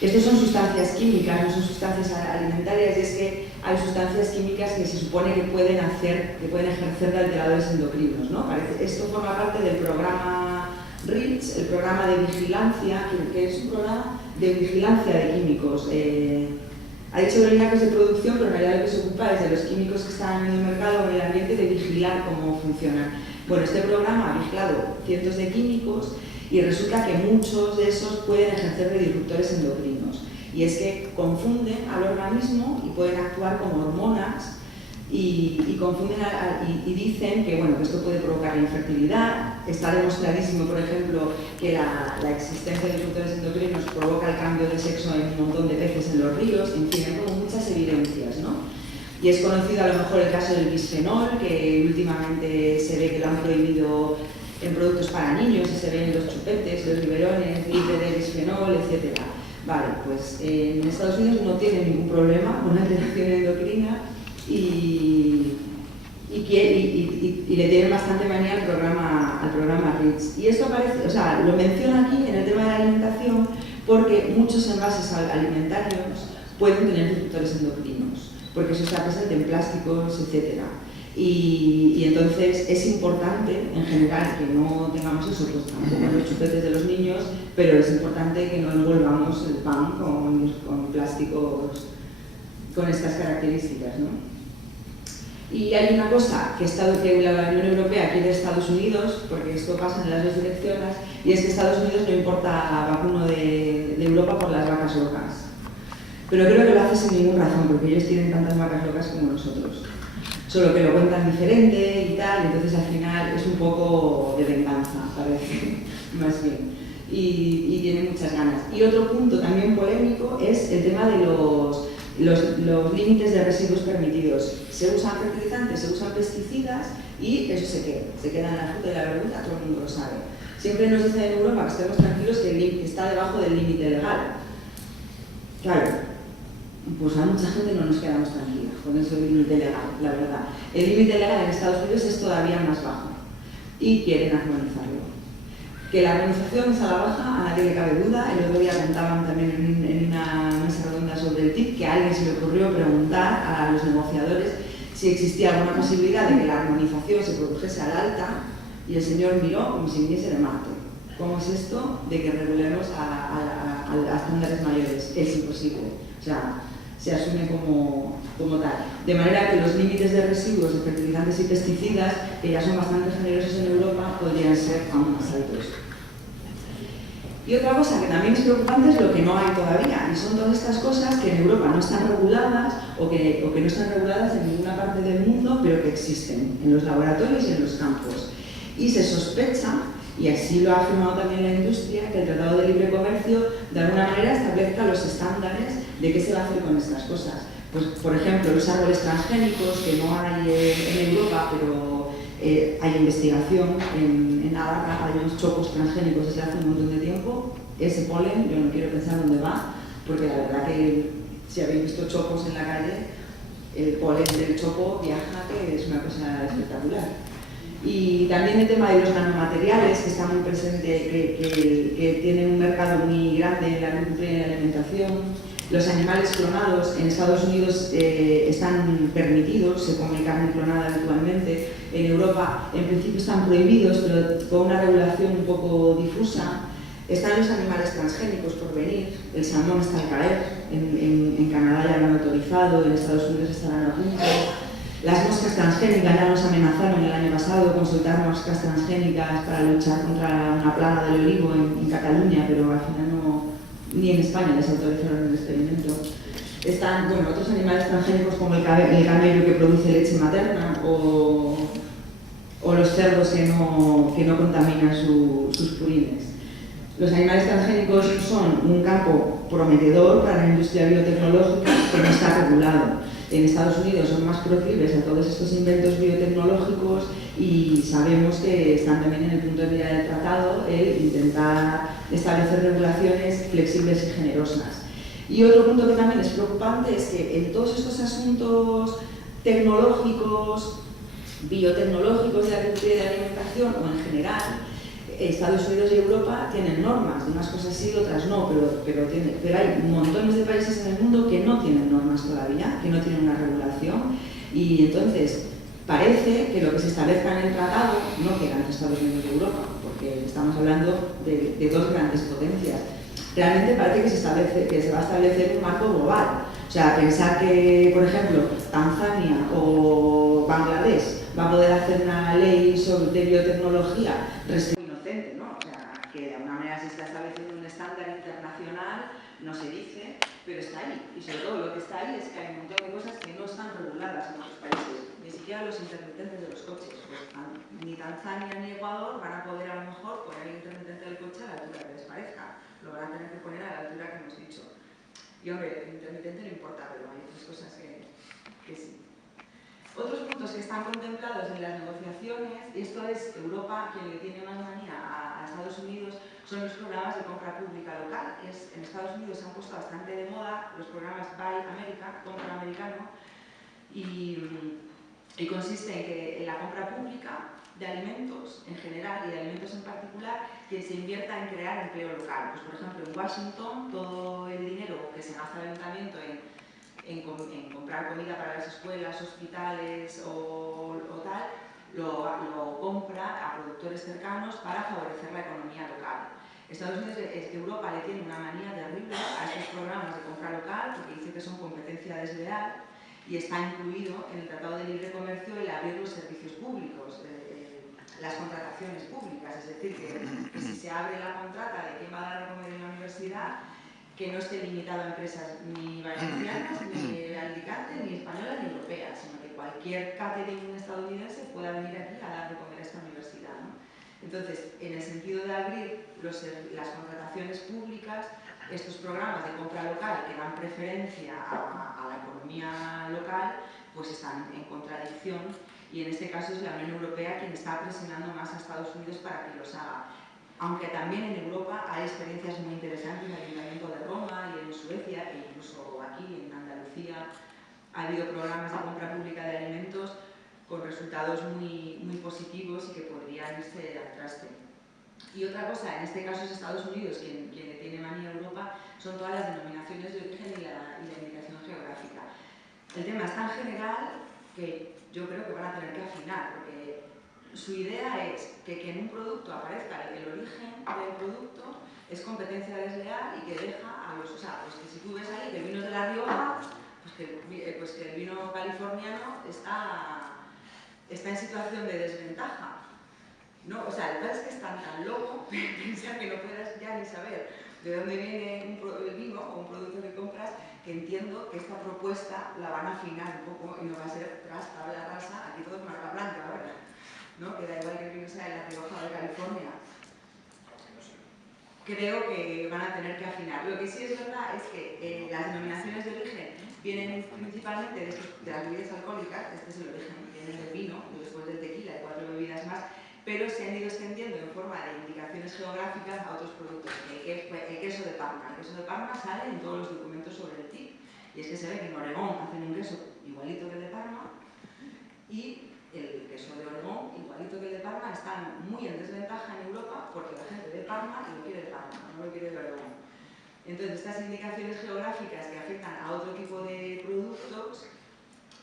Estos son sustancias químicas, no son sustancias alimentarias, y es que hay sustancias químicas que se supone que pueden ejercer de alteradores endocrinos, ¿no? Esto forma parte del programa REACH, el programa de vigilancia, que es un programa de vigilancia de químicos. Ha dicho Lorena que es de producción, pero en realidad lo que se ocupa es de los químicos que están en el mercado o en el ambiente, de vigilar cómo funcionan. Bueno, este programa ha vigilado cientos de químicos y resulta que muchos de esos pueden ejercer de disruptores endocrinos. Y es que confunden al organismo y pueden actuar como hormonas y confunden y dicen que, bueno, que esto puede provocar la infertilidad. Está demostradísimo, por ejemplo, que la existencia de disruptores endocrinos provoca el cambio de sexo en un montón de peces en los ríos. En fin, hay como muchas evidencias, ¿no? Y es conocido a lo mejor el caso del bisfenol, que últimamente se ve que lo han prohibido en productos para niños y se ven en los chupetes, los biberones, libre de bisfenol, etc. Vale, pues en Estados Unidos no tienen ningún problema con la alteración endocrina y le tienen bastante manía al programa REACH. Y esto aparece, o sea, lo menciono aquí en el tema de la alimentación porque muchos envases alimentarios pueden tener disruptores endocrinos, porque eso está presente en plásticos, etc. Y entonces es importante, en general, que no tengamos eso, pues tampoco en los chupetes de los niños, pero es importante que no envolvamos el pan con plásticos con estas características, ¿no? Y hay una cosa que la Unión Europea quiere de Estados Unidos, porque esto pasa en las dos direcciones, y es que Estados Unidos no importa vacuno de Europa por las vacas locas. Pero creo que lo hace sin ninguna razón, porque ellos tienen tantas vacas locas como nosotros. Solo que lo cuentan diferente y tal, y entonces al final es un poco de venganza, parece, más bien. Y tienen muchas ganas. Y otro punto también polémico es el tema de los límites de residuos permitidos. Se usan fertilizantes, se usan pesticidas y eso se queda en la fruta y la verdura, todo el mundo lo sabe. Siempre nos dicen en Europa que estemos tranquilos que está debajo del límite legal. Claro, pues a mucha gente no nos quedamos tranquilos con ese límite legal, la verdad. El límite legal en Estados Unidos es todavía más bajo y quieren armonizarlo. Que la armonización es a la baja, a nadie le cabe duda. El otro día contaban también en una mesa redonda sobre el TIC que a alguien se le ocurrió preguntar a los negociadores si existía alguna posibilidad de que la armonización se produjese al alta, y el señor miró como si viniese de Marte. ¿Cómo es esto de que regulemos a estándares mayores? Es imposible. O sea, se asume como tal. De manera que los límites de residuos de fertilizantes y pesticidas, que ya son bastante generosos en Europa, podrían ser aún más altos. Y otra cosa que también es preocupante es lo que no hay todavía, y son todas estas cosas que en Europa no están reguladas o que no están reguladas en ninguna parte del mundo, pero que existen en los laboratorios y en los campos. Y se sospecha, y así lo ha afirmado también la industria, que el Tratado de Libre Comercio de alguna manera establezca los estándares de qué se va a hacer con estas cosas. Pues, por ejemplo, los árboles transgénicos, que no hay en Europa, pero hay investigación en Navarra, hay unos chopos transgénicos desde hace un montón de tiempo. Ese polen, yo no quiero pensar dónde va, porque la verdad que si habéis visto chopos en la calle, el polen del chopo viaja, que es una cosa espectacular. Y también el tema de los nanomateriales, que está muy presente, que tiene un mercado muy grande en la agricultura y en la alimentación. Los animales clonados en Estados Unidos están permitidos, se come carne clonada habitualmente. En Europa, en principio, están prohibidos, pero con una regulación un poco difusa. Están los animales transgénicos por venir. El salmón está al caer. En Canadá ya lo han autorizado, en Estados Unidos estarán a punto. Las moscas transgénicas ya nos amenazaron el año pasado con soltar moscas transgénicas para luchar contra una plaga del olivo en Cataluña, pero al final ni en España les autorizaron el experimento. Están otros animales transgénicos como el camello que produce leche materna o los cerdos que no contaminan sus purines. Los animales transgénicos son un campo prometedor para la industria biotecnológica que no está regulado. En Estados Unidos son más proclives a todos estos inventos biotecnológicos y sabemos que están también en el punto de mira del tratado el intentar establecer regulaciones flexibles y generosas. Y otro punto que también es preocupante es que en todos estos asuntos tecnológicos, biotecnológicos de agricultura y de alimentación o en general, Estados Unidos y Europa tienen normas, de unas cosas sí y otras no, pero hay montones de países en el mundo que no tienen normas todavía, que no tienen una regulación, y entonces parece que lo que se establezca en el tratado no queda entre Estados Unidos y Europa, porque estamos hablando de dos grandes potencias. Realmente parece que se va a establecer un marco global. O sea, pensar que, por ejemplo, Tanzania o Bangladesh va a poder hacer una ley de biotecnología inocente, ¿no? O sea, que de alguna manera se está estableciendo un estándar internacional, no se dice, pero está ahí. Y sobre todo lo que está ahí es que hay un montón de cosas que no están reguladas en otros países. Ni siquiera los intermitentes de los coches. Pues, ni Tanzania ni Ecuador van a poder a lo mejor poner el intermitente del coche a la altura que les parezca. Lo van a tener que poner a la altura que hemos dicho. Y hombre, el intermitente no importa, pero hay otras cosas que sí. Otros puntos que están contemplados en las negociaciones, y esto es Europa quien le tiene más manía a Estados Unidos, son los programas de compra pública local. En Estados Unidos se han puesto bastante de moda los programas Buy America, compra americano, y consiste en que en la compra pública de alimentos en general y de alimentos en particular, que se invierta en crear empleo local. Pues, por ejemplo, en Washington todo el dinero que se gasta el ayuntamiento en comprar comida para las escuelas, hospitales o tal, lo compra a productores cercanos para favorecer la economía local. Estados Unidos, Europa le tiene una manía terrible a estos programas de compra local porque dice que son competencia desleal y está incluido en el Tratado de Libre Comercio el abrir los servicios públicos, las contrataciones públicas, es decir, que si se abre la contrata de quién va a dar de comer en la universidad, que no esté limitado a empresas ni valencianas, ni Alicante, ni españolas, ni europeas, sino que cualquier catering estadounidense pueda venir aquí a dar de comer a esta universidad, ¿no? Entonces, en el sentido de abrir las contrataciones públicas, estos programas de compra local que dan preferencia a la economía local, pues están en contradicción y en este caso es la Unión Europea quien está presionando más a Estados Unidos para que los haga. Aunque también en Europa hay experiencias muy interesantes en el Ayuntamiento de Roma y en Suecia, e incluso aquí en Andalucía ha habido programas de compra pública de alimentos con resultados muy, muy positivos y que podrían irse al traste. Y otra cosa, en este caso es Estados Unidos quien le tiene manía a Europa, son todas las denominaciones de origen y la indicación geográfica. El tema es tan general que yo creo que van a tener que afinar, porque su idea es que en un producto aparezca el origen del producto, es competencia desleal y que deja a los... O sea, pues que si tú ves ahí que el vino es de La Rioja, pues que el vino californiano está en situación de desventaja. No, o sea, el verdad es que es tan loco pensar que no puedas ya ni saber de dónde viene el vino o un producto que compras, que entiendo que esta propuesta la van a afinar un poco y no va a ser tras tabla rasa, aquí todo es marca blanca ahora, ¿no? Que da igual que el vino sea de La Rioja o de California. Creo que van a tener que afinar. Lo que sí es verdad es que las denominaciones de origen vienen principalmente de las bebidas alcohólicas, este es el origen, vienen del vino, y después del tequila y 4 bebidas más, pero se han ido extendiendo en forma de indicaciones geográficas a otros productos. El queso de Parma. El queso de Parma sale en todos los documentos sobre el TIC. Y es que se ve que en Oregón hacen un queso igualito que el de Parma y el queso de Oregón, igualito que el de Parma, están muy en desventaja en Europa porque la gente de Parma lo quiere de Parma, no lo quiere de Oregón. Entonces, estas indicaciones geográficas que afectan a otro tipo de productos,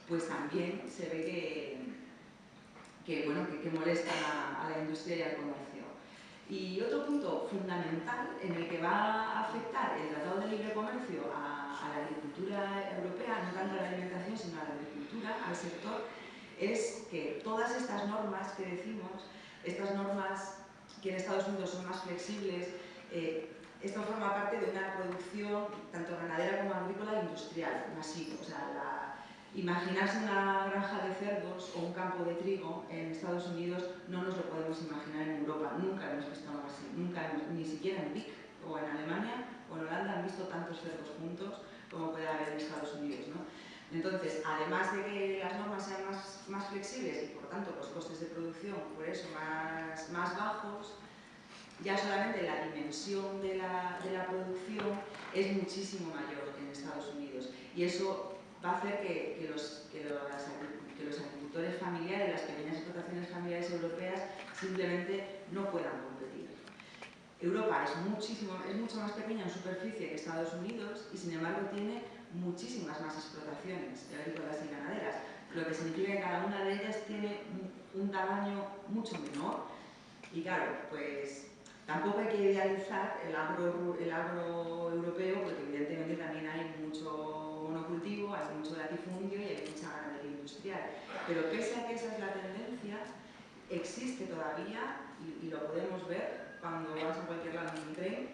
pues también se ve que molestan a la industria y al comercio. Y otro punto fundamental en el que va a afectar el Tratado de Libre Comercio a la agricultura europea, no tanto a la alimentación, sino a la agricultura, al sector, es que todas estas normas que decimos, estas normas que en Estados Unidos son más flexibles, esto forma parte de una producción tanto ganadera como agrícola e industrial, masivo. O sea, imaginarse una granja de cerdos o un campo de trigo en Estados Unidos no nos lo podemos imaginar en Europa, nunca hemos visto algo así, ni siquiera en Vic o en Alemania o en Holanda han visto tantos cerdos juntos como puede haber en Estados Unidos, ¿no? Entonces, además de que las normas sean más flexibles y por tanto los costes de producción por eso más bajos, ya solamente la dimensión de la producción es muchísimo mayor en Estados Unidos y eso va a hacer que los agricultores familiares, las pequeñas explotaciones familiares europeas simplemente no puedan competir. Europa es mucho más pequeña en superficie que Estados Unidos y sin embargo tiene muchísimas más explotaciones agrícolas y ganaderas, lo que significa que cada una de ellas tiene un tamaño mucho menor. Y claro, pues tampoco hay que idealizar el agro europeo, porque evidentemente también hay mucho monocultivo, hay mucho latifundio y hay mucha ganadería industrial. Pero pese a que esa es la tendencia, existe todavía, y lo podemos ver cuando vas a cualquier lado en un tren,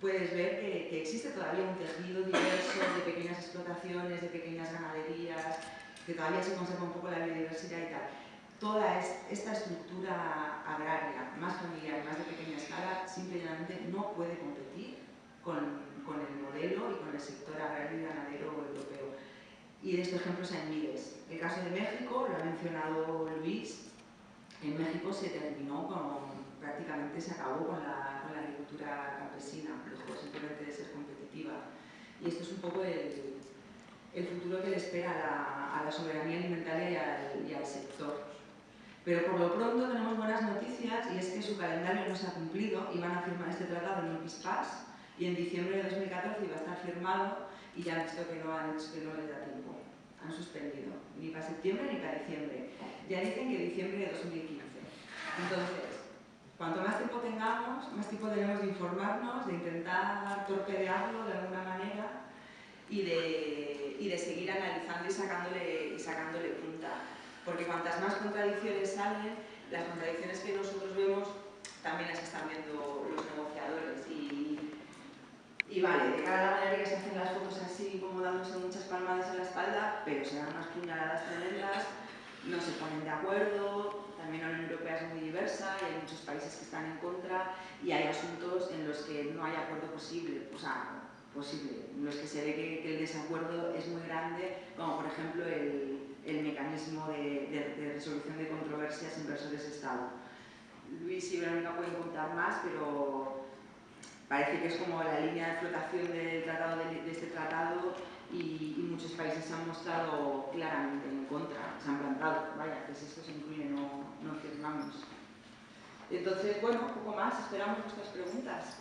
puedes ver que existe todavía un tejido diverso de pequeñas explotaciones, de pequeñas ganaderías, que todavía se conserva un poco la biodiversidad y tal. Toda esta estructura agraria, más familiar, más de pequeña escala, simplemente no puede competir con el modelo y con el sector agrario y ganadero europeo. Y de estos ejemplos hay miles. El caso de México, lo ha mencionado Luis, en México se terminó prácticamente se acabó con la agricultura campesina, dejó simplemente de ser competitiva. Y esto es un poco el futuro que le espera a la soberanía alimentaria y al sector. Pero por lo pronto tenemos buenas noticias, y es que su calendario no se ha cumplido. Iban a firmar este tratado en un PIS-PAS y en diciembre de 2014 iba a estar firmado, y ya han visto que no les da tiempo. Han suspendido, ni para septiembre ni para diciembre. Ya dicen que diciembre de 2015. Entonces, cuanto más tiempo tengamos, más tiempo tenemos de informarnos, de intentar torpedearlo de alguna manera y de seguir analizando y sacándole punta. Porque cuantas más contradicciones salen, las contradicciones que nosotros vemos también las están viendo los negociadores. Y vale, de cara a la galería se hacen las fotos así como dándose muchas palmadas en la espalda, pero se dan unas puñaladas tremendas, no se ponen de acuerdo. También la Unión Europea es muy diversa y hay muchos países que están en contra, y hay asuntos en los que no hay acuerdo posible, en los que se ve que el desacuerdo es muy grande, como por ejemplo el mecanismo de resolución de controversias inversores-Estado. Luis y Verónica pueden contar más, pero parece que es como la línea de flotación de este tratado, y muchos países se han mostrado claramente en contra, se han plantado, vaya, que si esto se incluye no firmamos. Entonces, bueno, poco más, esperamos vuestras preguntas.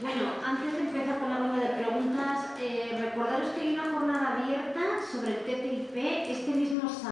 Bueno, antes de empezar con la ronda de preguntas, recordaros que hay una jornada abierta sobre el TTIP este mismo sábado.